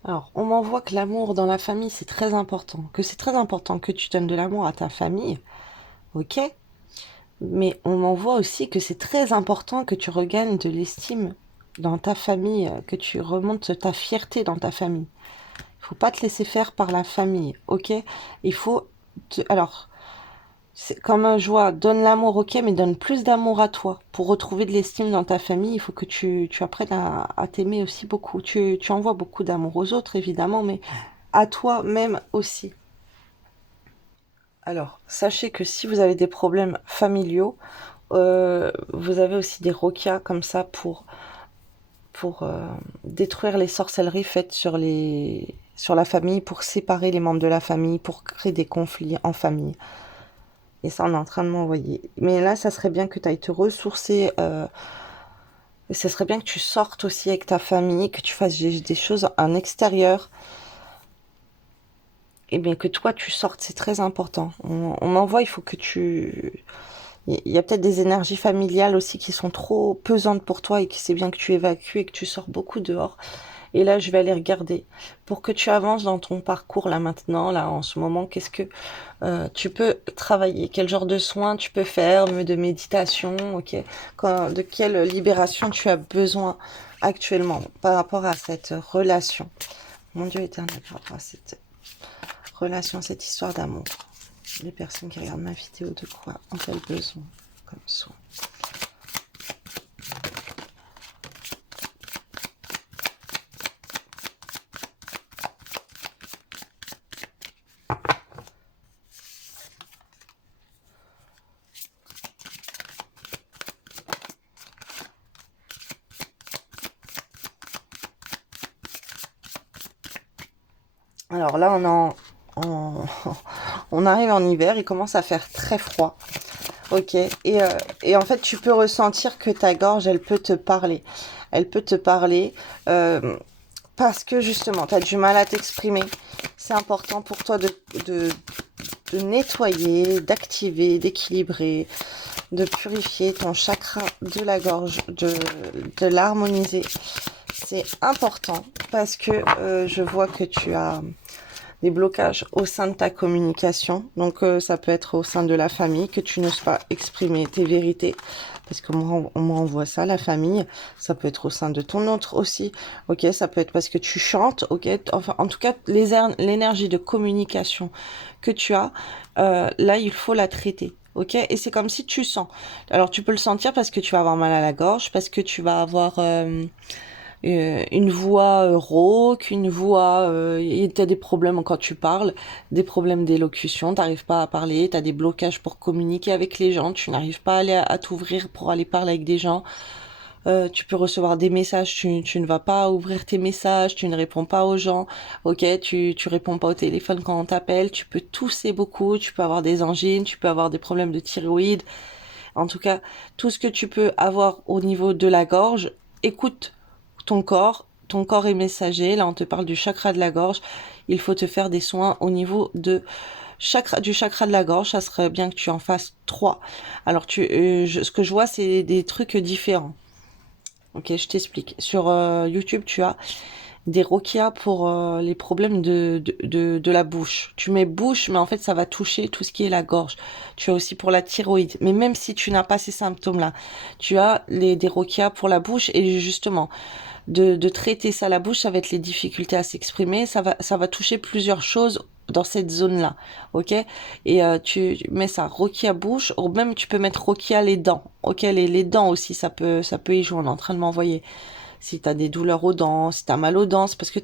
Alors, on m'envoie que l'amour dans la famille, c'est très important, que c'est très important que tu donnes de l'amour à ta famille, ok? Mais on m'envoie aussi que c'est très important que tu regagnes de l'estime dans ta famille, que tu remontes ta fierté dans ta famille. Il faut pas te laisser faire par la famille, ok? Il faut alors, c'est comme je vois, donne l'amour, ok, mais donne plus d'amour à toi. Pour retrouver de l'estime dans ta famille, il faut que tu apprennes à t'aimer aussi beaucoup. Tu envoies beaucoup d'amour aux autres, évidemment, mais à toi-même aussi. Alors, sachez que si vous avez des problèmes familiaux, vous avez aussi des roquias comme ça pour détruire les sorcelleries faites sur la famille, pour séparer les membres de la famille, pour créer des conflits en famille. Et ça, on est en train de m'envoyer. Mais là, ça serait bien que tu ailles te ressourcer. Et ça serait bien que tu sortes aussi avec ta famille, que tu fasses des choses en extérieur. Et bien que toi, tu sortes, c'est très important. On m'envoie, il faut que tu... Il y a peut-être des énergies familiales aussi qui sont trop pesantes pour toi et qui c'est bien que tu évacues et que tu sors beaucoup dehors. Et là, je vais aller regarder pour que tu avances dans ton parcours là maintenant, là en ce moment. Qu'est-ce que tu peux travailler? Quel genre de soins tu peux faire? De méditation, ok? De quelle libération tu as besoin actuellement par rapport à cette relation? Mon Dieu éternel, par rapport à cette relation, cette histoire d'amour. Les personnes qui regardent ma vidéo, de quoi ont-elles besoin comme soin? Alors là, on arrive en hiver, il commence à faire très froid. Ok, et en fait, tu peux ressentir que ta gorge, elle peut te parler. Elle peut te parler parce que justement, tu as du mal à t'exprimer. C'est important pour toi de nettoyer, d'activer, d'équilibrer, de purifier ton chakra de la gorge, de l'harmoniser. C'est important parce que je vois que tu as des blocages au sein de ta communication. Donc ça peut être au sein de la famille que tu n'oses pas exprimer tes vérités. Parce que moi, on m'envoie ça, la famille. Ça peut être au sein de ton autre aussi. Ok, ça peut être parce que tu chantes. Ok, enfin, en tout cas, l'énergie de communication que tu as, là, il faut la traiter. Ok, et c'est comme si tu sens. Alors, tu peux le sentir parce que tu vas avoir mal à la gorge, parce que tu vas avoir une voix rauque, une voix... t'as des problèmes quand tu parles, des problèmes d'élocution, t'arrives pas à parler, t'as des blocages pour communiquer avec les gens, tu n'arrives pas à, aller à t'ouvrir pour aller parler avec des gens. Tu peux recevoir des messages, tu ne vas pas ouvrir tes messages, tu ne réponds pas aux gens, ok, tu réponds pas au téléphone quand on t'appelle, tu peux tousser beaucoup, tu peux avoir des angines, tu peux avoir des problèmes de thyroïde. En tout cas, tout ce que tu peux avoir au niveau de la gorge, écoute ton corps est messager. Là, on te parle du chakra de la gorge. Il faut te faire des soins au niveau du chakra de la gorge. Ça serait bien que tu en fasses 3. Alors, ce que je vois, c'est des trucs différents. Ok, je t'explique. Sur YouTube, tu as des roquias pour les problèmes de la bouche. Tu mets bouche, mais en fait, ça va toucher tout ce qui est la gorge. Tu as aussi pour la thyroïde. Mais même si tu n'as pas ces symptômes-là, tu as des roquias pour la bouche. Et justement, de traiter ça la bouche, ça va être les difficultés à s'exprimer, ça va toucher plusieurs choses dans cette zone-là, ok? Et tu mets ça, Rokia bouche, ou même tu peux mettre Rokia les dents, ok? Les dents aussi, ça peut y jouer, on est en train de m'envoyer. Si t'as des douleurs aux dents, si t'as mal aux dents, c'est parce que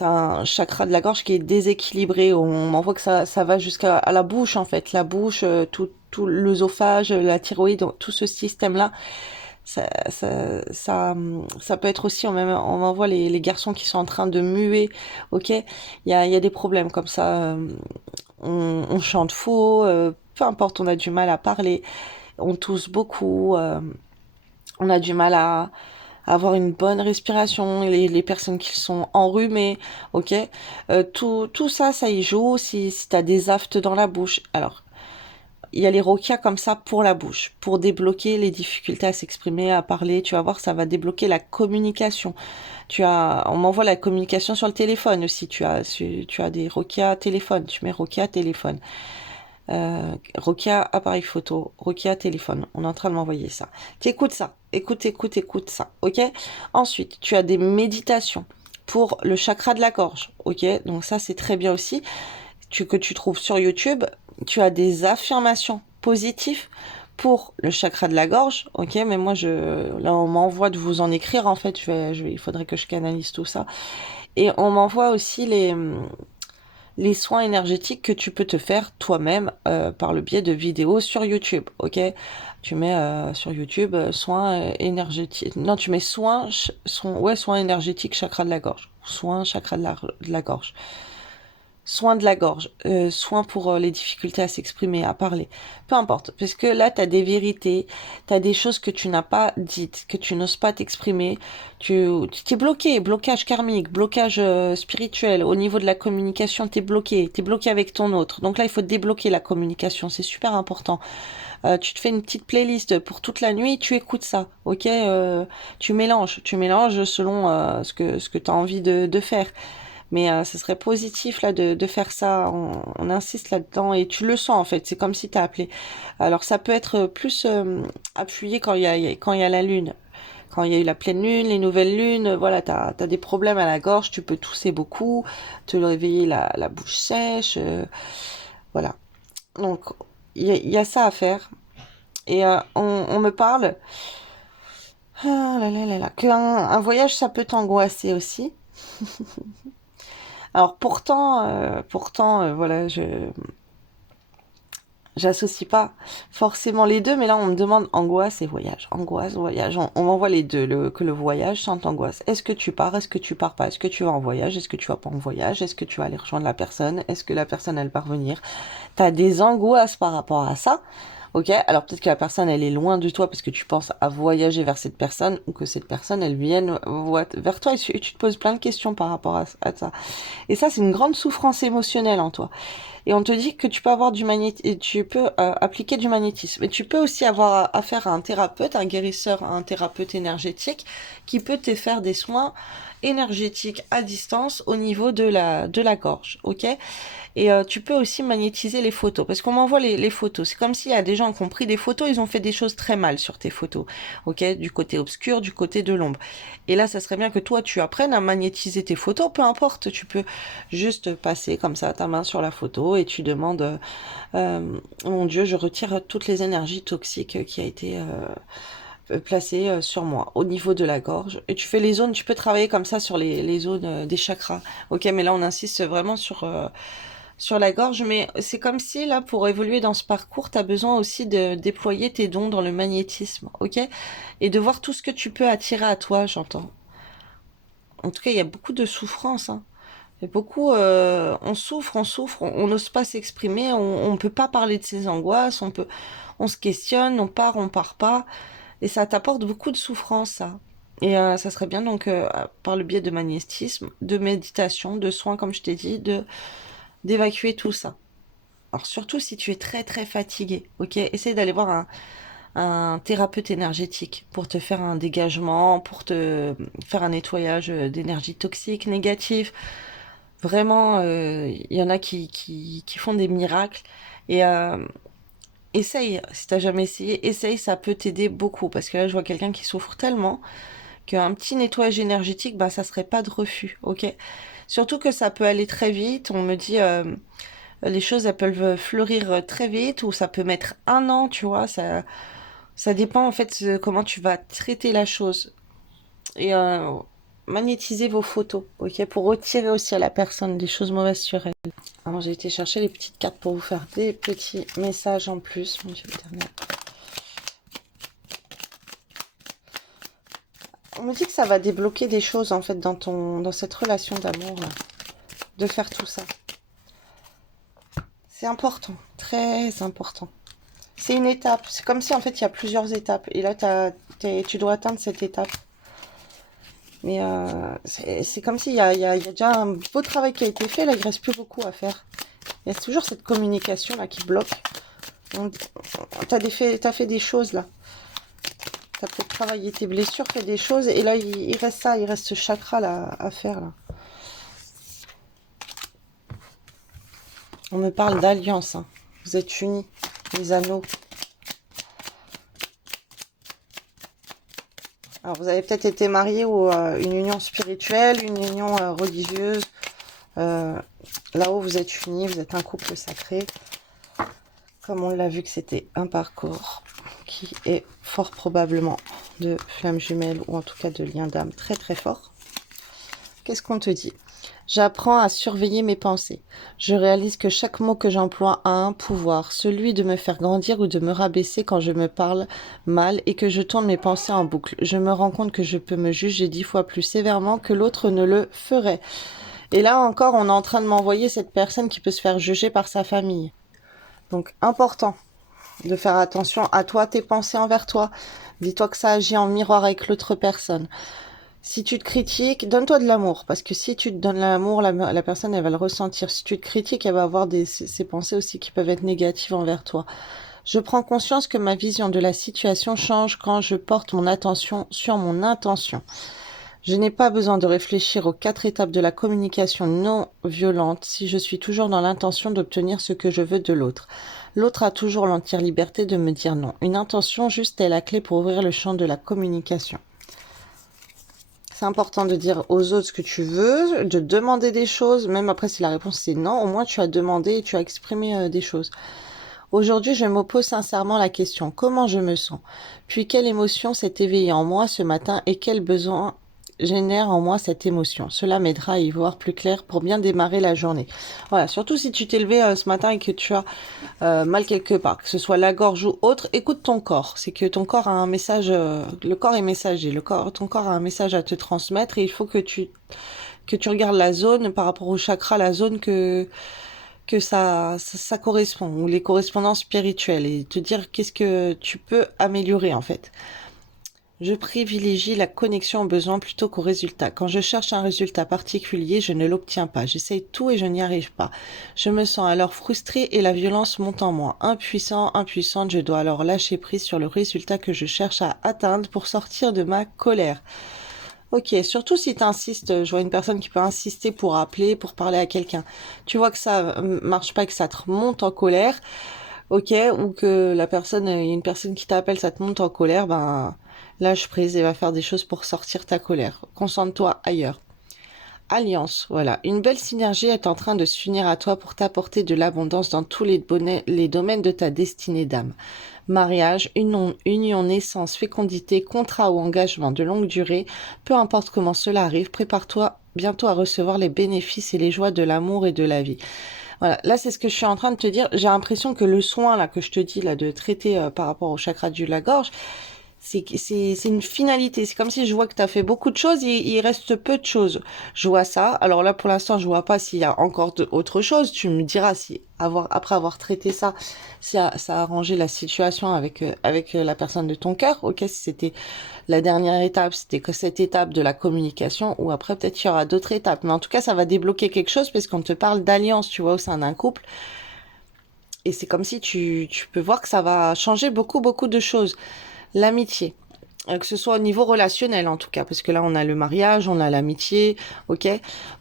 t'as un chakra de la gorge qui est déséquilibré. On voit que ça va jusqu'à la bouche, en fait. La bouche, tout l'œsophage, la thyroïde, donc tout ce système-là. Ça peut être aussi, on envoie les garçons qui sont en train de muer, ok? Il y a des problèmes comme ça. On chante faux, peu importe, on a du mal à parler, on tousse beaucoup, on a du mal à avoir une bonne respiration, les personnes qui sont enrhumées, ok? Tout ça, ça y joue si t'as des aphtes dans la bouche. Alors, il y a les roquias comme ça pour la bouche, pour débloquer les difficultés à s'exprimer, à parler. Tu vas voir, ça va débloquer la communication. On m'envoie la communication sur le téléphone aussi. Tu as des roquias téléphone. Tu mets roquia téléphone. Rokia appareil photo, Rokia téléphone. On est en train de m'envoyer ça. Tu écoutes ça. Écoute ça. Ok. Ensuite, tu as des méditations pour le chakra de la gorge. Ok. Donc ça, c'est très bien aussi. Que tu trouves sur YouTube. Tu as des affirmations positives pour le chakra de la gorge. Ok. Mais moi, là, on m'envoie de vous en écrire. En fait, il faudrait que je canalise tout ça. Et on m'envoie aussi les soins énergétiques que tu peux te faire toi-même par le biais de vidéos sur YouTube, ok? Tu mets sur YouTube soins énergétiques. Non, tu mets soins énergétiques chakra de la gorge. Soins chakra de la gorge. Soins de la gorge, soins pour les difficultés à s'exprimer, à parler, peu importe, parce que là, tu as des vérités, tu as des choses que tu n'as pas dites, que tu n'oses pas t'exprimer, tu t'es bloqué, blocage karmique, blocage spirituel, au niveau de la communication, t'es bloqué avec ton autre, donc là, il faut débloquer la communication, c'est super important. Tu te fais une petite playlist pour toute la nuit, tu écoutes ça, ok? Tu mélanges selon ce que tu as envie de faire. Mais ce serait positif là de faire ça. On insiste là-dedans et tu le sens en fait. C'est comme si t'as appelé. Alors ça peut être plus appuyé quand il y a la lune. Quand il y a eu la pleine lune, les nouvelles lunes, voilà, t'as des problèmes à la gorge, tu peux tousser beaucoup, te réveiller la bouche sèche, voilà. Donc il y a ça à faire. Et on me parle, ah là là là là, qu'un voyage ça peut t'angoisser aussi. Alors pourtant, voilà, j'associe pas forcément les deux, mais là on me demande angoisse et voyage. Angoisse, voyage. On m'envoie les deux, que le voyage sans angoisse. Est-ce que tu pars? Est-ce que tu pars pas? Est-ce que tu vas en voyage? Est-ce que tu vas pas en voyage? Est-ce que tu vas aller rejoindre la personne? Est-ce que la personne elle va revenir? T'as des angoisses par rapport à ça. Ok, alors peut-être que la personne elle est loin de toi parce que tu penses à voyager vers cette personne ou que cette personne elle vienne vers toi et tu te poses plein de questions par rapport à ça. Et ça c'est une grande souffrance émotionnelle en toi. Et on te dit que tu peux avoir du magnétisme, tu peux appliquer du magnétisme. Et tu peux aussi avoir affaire à un thérapeute, un guérisseur, un thérapeute énergétique qui peut te faire des soins énergétiques à distance au niveau de la gorge, ok? Et tu peux aussi magnétiser les photos, parce qu'on m'envoie les photos. C'est comme s'il y a des gens qui ont pris des photos, ils ont fait des choses très mal sur tes photos, ok? Du côté obscur, du côté de l'ombre. Et là, ça serait bien que toi, tu apprennes à magnétiser tes photos, peu importe, tu peux juste passer comme ça ta main sur la photo et tu demandes, mon Dieu, je retire toutes les énergies toxiques qui a été placées sur moi, au niveau de la gorge. Et tu fais les zones, tu peux travailler comme ça sur les zones des chakras. Ok, mais là, on insiste vraiment sur la gorge, mais c'est comme si là, pour évoluer dans ce parcours, tu as besoin aussi de déployer tes dons dans le magnétisme, ok? Et de voir tout ce que tu peux attirer à toi, j'entends. En tout cas, il y a beaucoup de souffrance, hein. Il y a beaucoup, on souffre, on n'ose pas s'exprimer, on peut pas parler de ses angoisses, on se questionne, on part pas, et ça t'apporte beaucoup de souffrance, ça. Et ça serait bien donc par le biais de magnétisme, de méditation, de soins, comme je t'ai dit, d'évacuer tout ça. Alors surtout si tu es très très fatigué, ok, essaye d'aller voir un thérapeute énergétique pour te faire un dégagement, pour te faire un nettoyage d'énergie toxique, négative. Vraiment, il y en a qui font des miracles. Et essaye, si t'as jamais essayé, essaye, ça peut t'aider beaucoup. Parce que là, je vois quelqu'un qui souffre tellement qu'un petit nettoyage énergétique, bah, ça serait pas de refus, ok? Surtout que ça peut aller très vite. On me dit, les choses, elles peuvent fleurir très vite ou ça peut mettre un an, tu vois. Ça dépend en fait comment tu vas traiter la chose. Et magnétiser vos photos, ok, pour retirer aussi à la personne des choses mauvaises sur elle. Alors j'ai été chercher les petites cartes pour vous faire des petits messages en plus. On me dit que ça va débloquer des choses en fait dans cette relation d'amour là, de faire tout ça. C'est important, très important. C'est une étape. C'est comme si en fait il y a plusieurs étapes. Et là tu dois atteindre cette étape. Mais c'est comme s'il y a déjà un beau travail qui a été fait. Là il reste plus beaucoup à faire. Il y a toujours cette communication là qui bloque. T'as fait des choses là. T'as peut-être travaillé tes blessures, fait des choses. Et là il reste ça, il reste ce chakra là à faire là. On me parle d'alliance. Hein. Vous êtes unis, les anneaux. Alors, vous avez peut-être été marié ou une union spirituelle, une union religieuse. Là-haut, vous êtes unis, vous êtes un couple sacré. Comme on l'a vu que c'était un parcours qui est fort probablement de flammes jumelles ou en tout cas de lien d'âme très très fort. Qu'est-ce qu'on te dit ? J'apprends à surveiller mes pensées. Je réalise que chaque mot que j'emploie a un pouvoir, celui de me faire grandir ou de me rabaisser quand je me parle mal et que je tourne mes pensées en boucle. Je me rends compte que je peux me juger 10 fois plus sévèrement que l'autre ne le ferait. Et là encore, on est en train de m'envoyer cette personne qui peut se faire juger par sa famille. Donc, important de faire attention à toi, tes pensées envers toi. Dis-toi que ça agit en miroir avec l'autre personne. Si tu te critiques, donne-toi de l'amour. Parce que si tu te donnes l'amour, la personne, elle va le ressentir. Si tu te critiques, elle va avoir ces pensées aussi qui peuvent être négatives envers toi. Je prends conscience que ma vision de la situation change quand je porte mon attention sur mon intention. Je n'ai pas besoin de réfléchir aux 4 étapes de la communication non violente si je suis toujours dans l'intention d'obtenir ce que je veux de l'autre. L'autre a toujours l'entière liberté de me dire non. Une intention juste est la clé pour ouvrir le champ de la communication. C'est important de dire aux autres ce que tu veux, de demander des choses, même après si la réponse c'est non, au moins tu as demandé et tu as exprimé des choses. Aujourd'hui, je m'oppose sincèrement à la question « Comment je me sens ?» Puis quelle émotion s'est éveillée en moi ce matin et quel besoin génère en moi cette émotion. Cela m'aidera à y voir plus clair pour bien démarrer la journée. Voilà, surtout si tu t'es levé ce matin et que tu as mal quelque part, que ce soit la gorge ou autre, écoute ton corps. C'est que ton corps a un message, le corps est messager, ton corps a un message à te transmettre et il faut que tu regardes la zone par rapport au chakra, la zone que ça correspond, ou les correspondances spirituelles, et te dire qu'est-ce que tu peux améliorer en fait. Je privilégie la connexion au besoin plutôt qu'au résultat. Quand je cherche un résultat particulier, je ne l'obtiens pas. J'essaye tout et je n'y arrive pas. Je me sens alors frustrée et la violence monte en moi. Impuissante, je dois alors lâcher prise sur le résultat que je cherche à atteindre pour sortir de ma colère. Ok, surtout si tu insistes, je vois une personne qui peut insister pour appeler, pour parler à quelqu'un. Tu vois que ça marche pas, que ça te remonte en colère, ok, ou que il y a une personne qui t'appelle, ça te monte en colère, ben lâche prise et va faire des choses pour sortir ta colère. Concentre-toi ailleurs. Alliance, voilà. Une belle synergie est en train de s'unir à toi pour t'apporter de l'abondance dans tous les domaines de ta destinée d'âme. Mariage, union, naissance, fécondité, contrat ou engagement de longue durée, peu importe comment cela arrive, prépare-toi bientôt à recevoir les bénéfices et les joies de l'amour et de la vie. Voilà, là c'est ce que je suis en train de te dire. J'ai l'impression que le soin là que je te dis là de traiter par rapport au chakra de la gorge, c'est une finalité. C'est comme si je vois que tu as fait beaucoup de choses, il reste peu de choses. Je vois ça. Alors là, pour l'instant, je vois pas s'il y a encore autre chose. Tu me diras si, après avoir traité ça, ça a arrangé la situation avec la personne de ton cœur. Ok, si c'était la dernière étape, c'était que cette étape de la communication, ou après, peut-être il y aura d'autres étapes. Mais en tout cas, ça va débloquer quelque chose parce qu'on te parle d'alliance, tu vois, au sein d'un couple. Et c'est comme si tu peux voir que ça va changer beaucoup, beaucoup de choses. L'amitié, que ce soit au niveau relationnel en tout cas, parce que là on a le mariage, on a l'amitié, ok.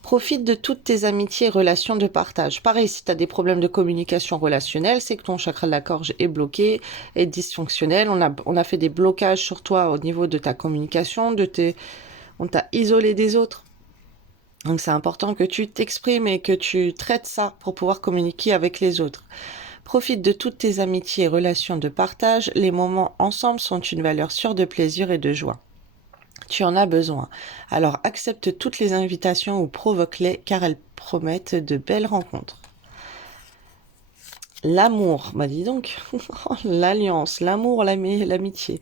Profite de toutes tes amitiés et relations de partage. Pareil, si tu as des problèmes de communication relationnelle, c'est que ton chakra de la gorge est bloqué, est dysfonctionnel. On a fait des blocages sur toi au niveau de ta communication, on t'a isolé des autres. Donc c'est important que tu t'exprimes et que tu traites ça pour pouvoir communiquer avec les autres. Profite de toutes tes amitiés et relations de partage. Les moments ensemble sont une valeur sûre de plaisir et de joie. Tu en as besoin. Alors accepte toutes les invitations ou provoque-les car elles promettent de belles rencontres. L'amour, bah dis donc, l'alliance, l'amour, l'amitié.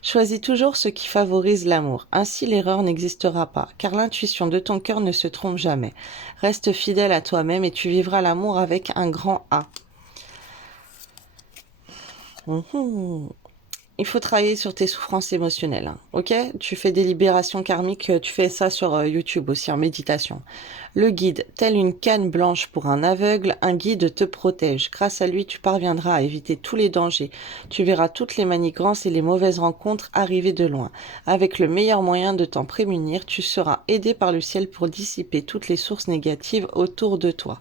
Choisis toujours ce qui favorise l'amour. Ainsi l'erreur n'existera pas, car l'intuition de ton cœur ne se trompe jamais. Reste fidèle à toi-même et tu vivras l'amour avec un grand A. Mhm. Il faut travailler sur tes souffrances émotionnelles, hein, ok? Tu fais des libérations karmiques, tu fais ça sur YouTube aussi en méditation. Le guide, tel une canne blanche pour un aveugle, un guide te protège. Grâce à lui, tu parviendras à éviter tous les dangers. Tu verras toutes les manigances et les mauvaises rencontres arriver de loin. Avec le meilleur moyen de t'en prémunir, tu seras aidé par le ciel pour dissiper toutes les sources négatives autour de toi.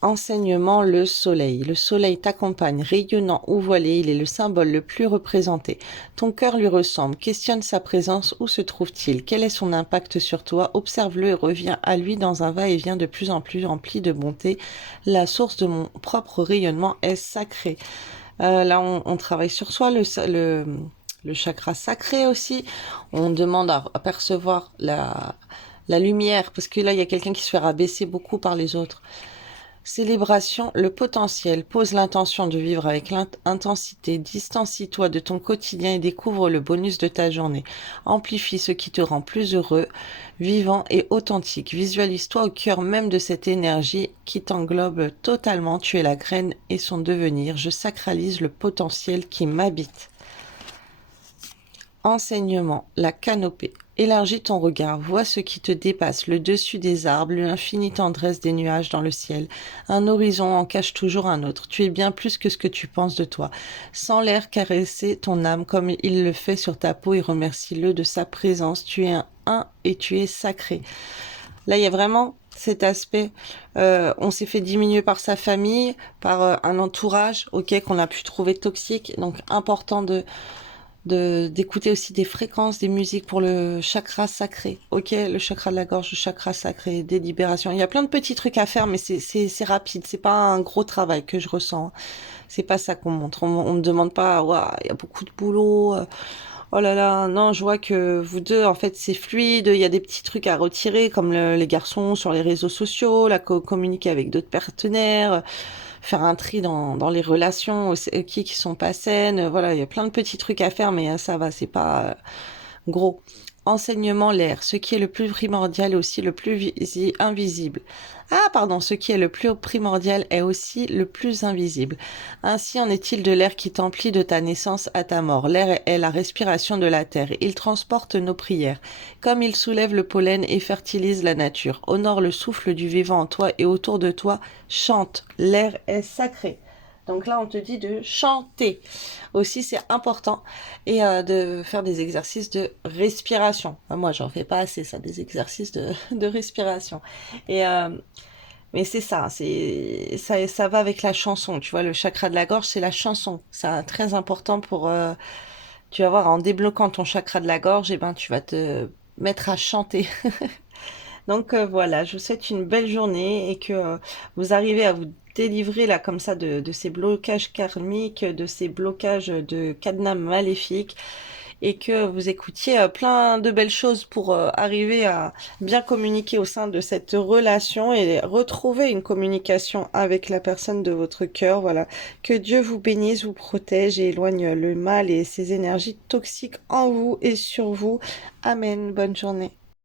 Enseignement, le soleil. Le soleil t'accompagne, rayonnant ou voilé, il est le symbole le plus représenté. Ton cœur lui ressemble, questionne sa présence, où se trouve-t-il? Quel est son impact sur toi? Observe-le et reviens à lui dans un va-et-vient de plus en plus rempli de bonté. La source de mon propre rayonnement est sacrée. Là, on travaille sur soi, le chakra sacré aussi. On demande à percevoir la lumière, parce que là, il y a quelqu'un qui se fait rabaisser beaucoup par les autres. Célébration, le potentiel. Pose l'intention de vivre avec l'intensité. Distancie-toi de ton quotidien et découvre le bonus de ta journée. Amplifie ce qui te rend plus heureux, vivant et authentique. Visualise-toi au cœur même de cette énergie qui t'englobe totalement. Tu es la graine et son devenir. Je sacralise le potentiel qui m'habite. Enseignement, la canopée. Élargis ton regard, vois ce qui te dépasse, le dessus des arbres, l'infinie tendresse des nuages dans le ciel. Un horizon en cache toujours un autre. Tu es bien plus que ce que tu penses de toi. Sens l'air caresser ton âme comme il le fait sur ta peau et remercie-le de sa présence. Tu es un et tu es sacré. Là, il y a vraiment cet aspect, on s'est fait diminuer par sa famille, par un entourage, ok, qu'on a pu trouver toxique. Donc, important d'écouter aussi des fréquences, des musiques pour le chakra sacré. Ok, le chakra de la gorge, le chakra sacré, des libérations. Il y a plein de petits trucs à faire, mais c'est rapide. C'est pas un gros travail que je ressens. C'est pas ça qu'on montre. On me demande pas, waouh, il y a beaucoup de boulot. Oh là là, non, je vois que vous deux, en fait, c'est fluide. Il y a des petits trucs à retirer, comme les garçons sur les réseaux sociaux, communiquer avec d'autres partenaires, faire un tri dans les relations, qui sont pas saines. Voilà, il y a plein de petits trucs à faire, mais ça va, c'est pas gros. Enseignement, l'air, ce qui est le plus primordial est aussi le plus invisible. Ah, pardon, ce qui est le plus primordial est aussi le plus invisible. Ainsi en est-il de l'air qui t'emplit de ta naissance à ta mort. L'air est la respiration de la terre. Il transporte nos prières. Comme il soulève le pollen et fertilise la nature. Honore le souffle du vivant en toi et autour de toi. Chante. L'air est sacré. Donc là, on te dit de chanter. Aussi, c'est important. Et de faire des exercices de respiration. Moi, j'en fais pas assez, ça, des exercices de respiration. Et mais c'est ça, ça va avec la chanson. Tu vois, le chakra de la gorge, c'est la chanson. C'est très important pour, tu vas voir, en débloquant ton chakra de la gorge, et ben, tu vas te mettre à chanter. Donc voilà, je vous souhaite une belle journée et que vous arrivez à vous délivrer là comme ça de ces blocages karmiques, de ces blocages de cadenas maléfiques et que vous écoutiez plein de belles choses pour arriver à bien communiquer au sein de cette relation et retrouver une communication avec la personne de votre cœur. Voilà, que Dieu vous bénisse, vous protège et éloigne le mal et ces énergies toxiques en vous et sur vous. Amen. Bonne journée.